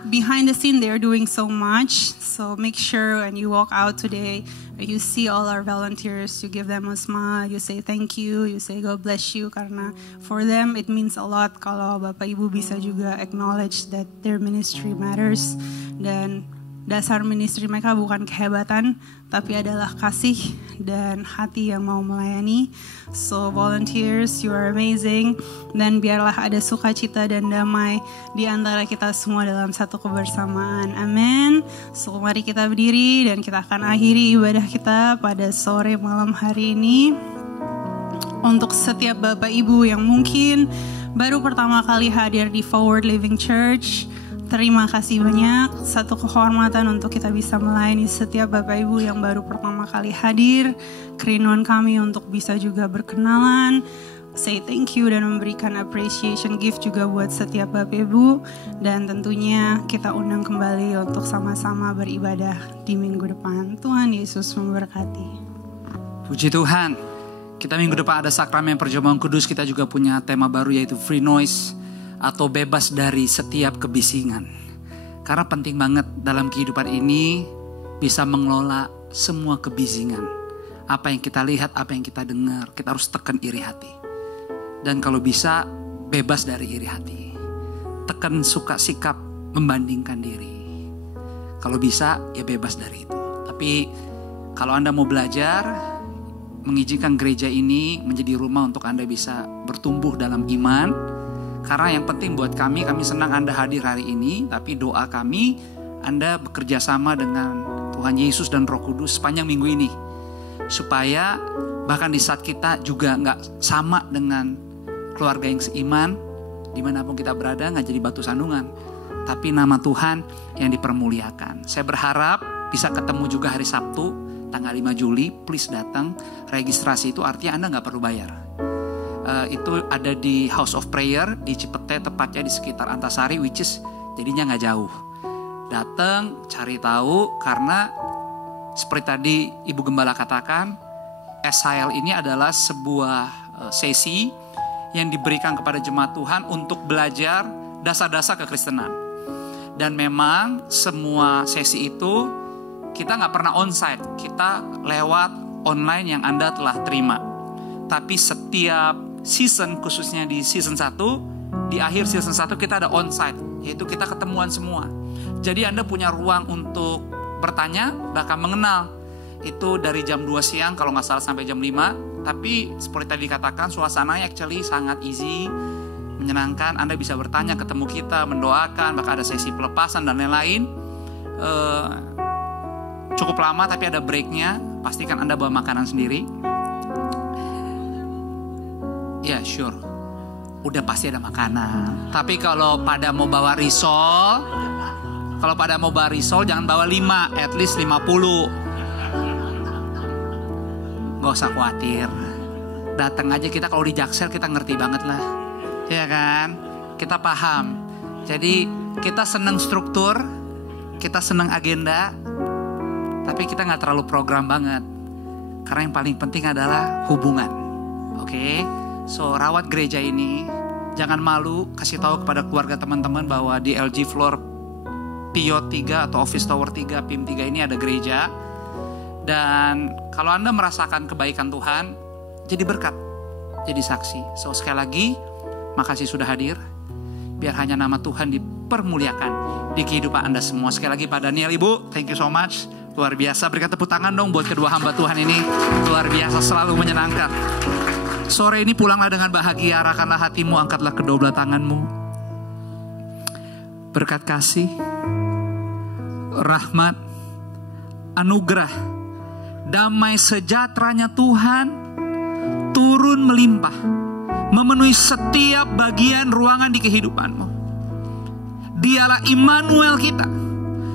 behind the scene they're doing so much, so make sure when you walk out today you see all our volunteers, you give them a smile, you say thank you say God bless you, karena for them it means a lot kalau Bapak Ibu bisa juga acknowledge that their ministry matters. Dan dasar ministry mereka bukan kehebatan, tapi adalah kasih dan hati yang mau melayani. So volunteers, you are amazing. Dan biarlah ada sukacita dan damai di antara kita semua dalam satu kebersamaan. Amin. So mari kita berdiri dan kita akan akhiri ibadah kita pada sore malam hari ini. Untuk setiap Bapak Ibu yang mungkin baru pertama kali hadir di Forward Living Church, terima kasih banyak. Satu kehormatan untuk kita bisa melayani setiap Bapak Ibu yang baru pertama kali hadir. Kerinduan kami untuk bisa juga berkenalan, say thank you dan memberikan appreciation gift juga buat setiap Bapak Ibu. Dan tentunya kita undang kembali untuk sama-sama beribadah di minggu depan. Tuhan Yesus memberkati. Puji Tuhan. Kita minggu depan ada sakramen perjamuan kudus. Kita juga punya tema baru yaitu free noise, atau bebas dari setiap kebisingan. Karena penting banget dalam kehidupan ini bisa mengelola semua kebisingan. Apa yang kita lihat, apa yang kita dengar, kita harus tekan iri hati. Dan kalau bisa bebas dari iri hati. Tekan suka sikap membandingkan diri. Kalau bisa ya bebas dari itu. Tapi Kalau Anda mau belajar, mengizinkan gereja ini menjadi rumah untuk Anda bisa bertumbuh dalam iman. Karena yang penting buat kami senang Anda hadir hari ini. Tapi doa kami, Anda bekerja sama dengan Tuhan Yesus dan Roh Kudus sepanjang minggu ini. Supaya bahkan di saat kita juga gak sama dengan keluarga yang seiman, dimanapun kita berada gak jadi batu sandungan, tapi nama Tuhan yang dipermuliakan. Saya berharap bisa ketemu juga hari Sabtu tanggal 5 Juli. Please datang. Registrasi itu artinya Anda gak perlu bayar. Itu ada di House of Prayer di Cipete, tepatnya di sekitar Antasari, which is jadinya gak jauh. Datang, cari tahu, karena seperti tadi Ibu Gembala katakan, SHL ini adalah sebuah sesi yang diberikan kepada jemaat Tuhan untuk belajar dasar-dasar kekristenan. Dan memang semua sesi itu kita gak pernah onsite, kita lewat online yang Anda telah terima. Tapi setiap season, khususnya di season 1, di akhir season 1 kita ada onsite, yaitu kita ketemuan semua. Jadi Anda punya ruang untuk bertanya, bahkan mengenal. Itu dari jam 2 siang kalau gak salah sampai jam 5. Tapi seperti tadi dikatakan, suasananya actually sangat easy, menyenangkan. Anda bisa bertanya, ketemu kita, mendoakan, bahkan ada sesi pelepasan dan lain-lain. Cukup lama tapi ada breaknya. Pastikan Anda bawa makanan sendiri. Ya sure, udah pasti ada makanan. Tapi kalau pada mau bawa risol, jangan bawa 5, at least 50. Gak usah khawatir, datang aja. Kita kalau di Jaksel kita ngerti banget lah, ya kan? Kita paham. Jadi kita seneng struktur, kita seneng agenda, tapi kita gak terlalu program banget. Karena yang paling penting adalah hubungan. Oke? So rawat gereja ini, jangan malu kasih tahu kepada keluarga teman-teman bahwa di LG Floor Pio 3 atau Office Tower 3 PIM 3 ini ada gereja. Dan kalau Anda merasakan kebaikan Tuhan, jadi berkat, jadi saksi. So sekali lagi, makasih sudah hadir. Biar hanya nama Tuhan dipermuliakan di kehidupan Anda semua. Sekali lagi Pak Daniel, Ibu, thank you so much. Luar biasa, berikan tepuk tangan dong buat kedua hamba Tuhan ini. Luar biasa, selalu menyenangkan. Sore ini pulanglah dengan bahagia, arahkanlah hatimu, angkatlah kedua belah tanganmu. Berkat kasih, rahmat, anugerah, damai sejahteranya Tuhan turun melimpah, memenuhi setiap bagian ruangan di kehidupanmu. Dialah Immanuel kita.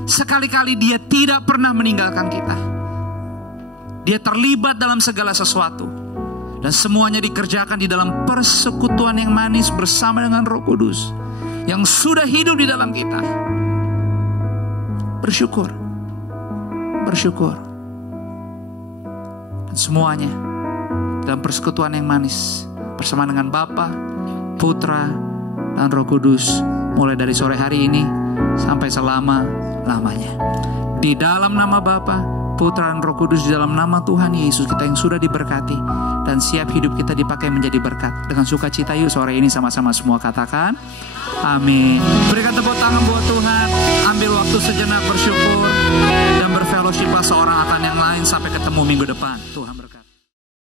Sekali-kali Dia tidak pernah meninggalkan kita. Dia terlibat dalam segala sesuatu, dan semuanya dikerjakan di dalam persekutuan yang manis bersama dengan Roh Kudus yang sudah hidup di dalam kita. Bersyukur, bersyukur. Dan semuanya dalam persekutuan yang manis bersama dengan Bapa, Putra, dan Roh Kudus, mulai dari sore hari ini sampai selama-lamanya. Di dalam nama Bapa, Putra, dan Roh Kudus, di dalam nama Tuhan Yesus kita yang sudah diberkati, dan siap hidup kita dipakai menjadi berkat. Dengan sukacita yuk sore ini sama-sama semua katakan amin. Berikan tepuk tangan buat Tuhan. Ambil waktu sejenak bersyukur dan berfellowship seorang akan yang lain. Sampai ketemu minggu depan. Tuhan berkati.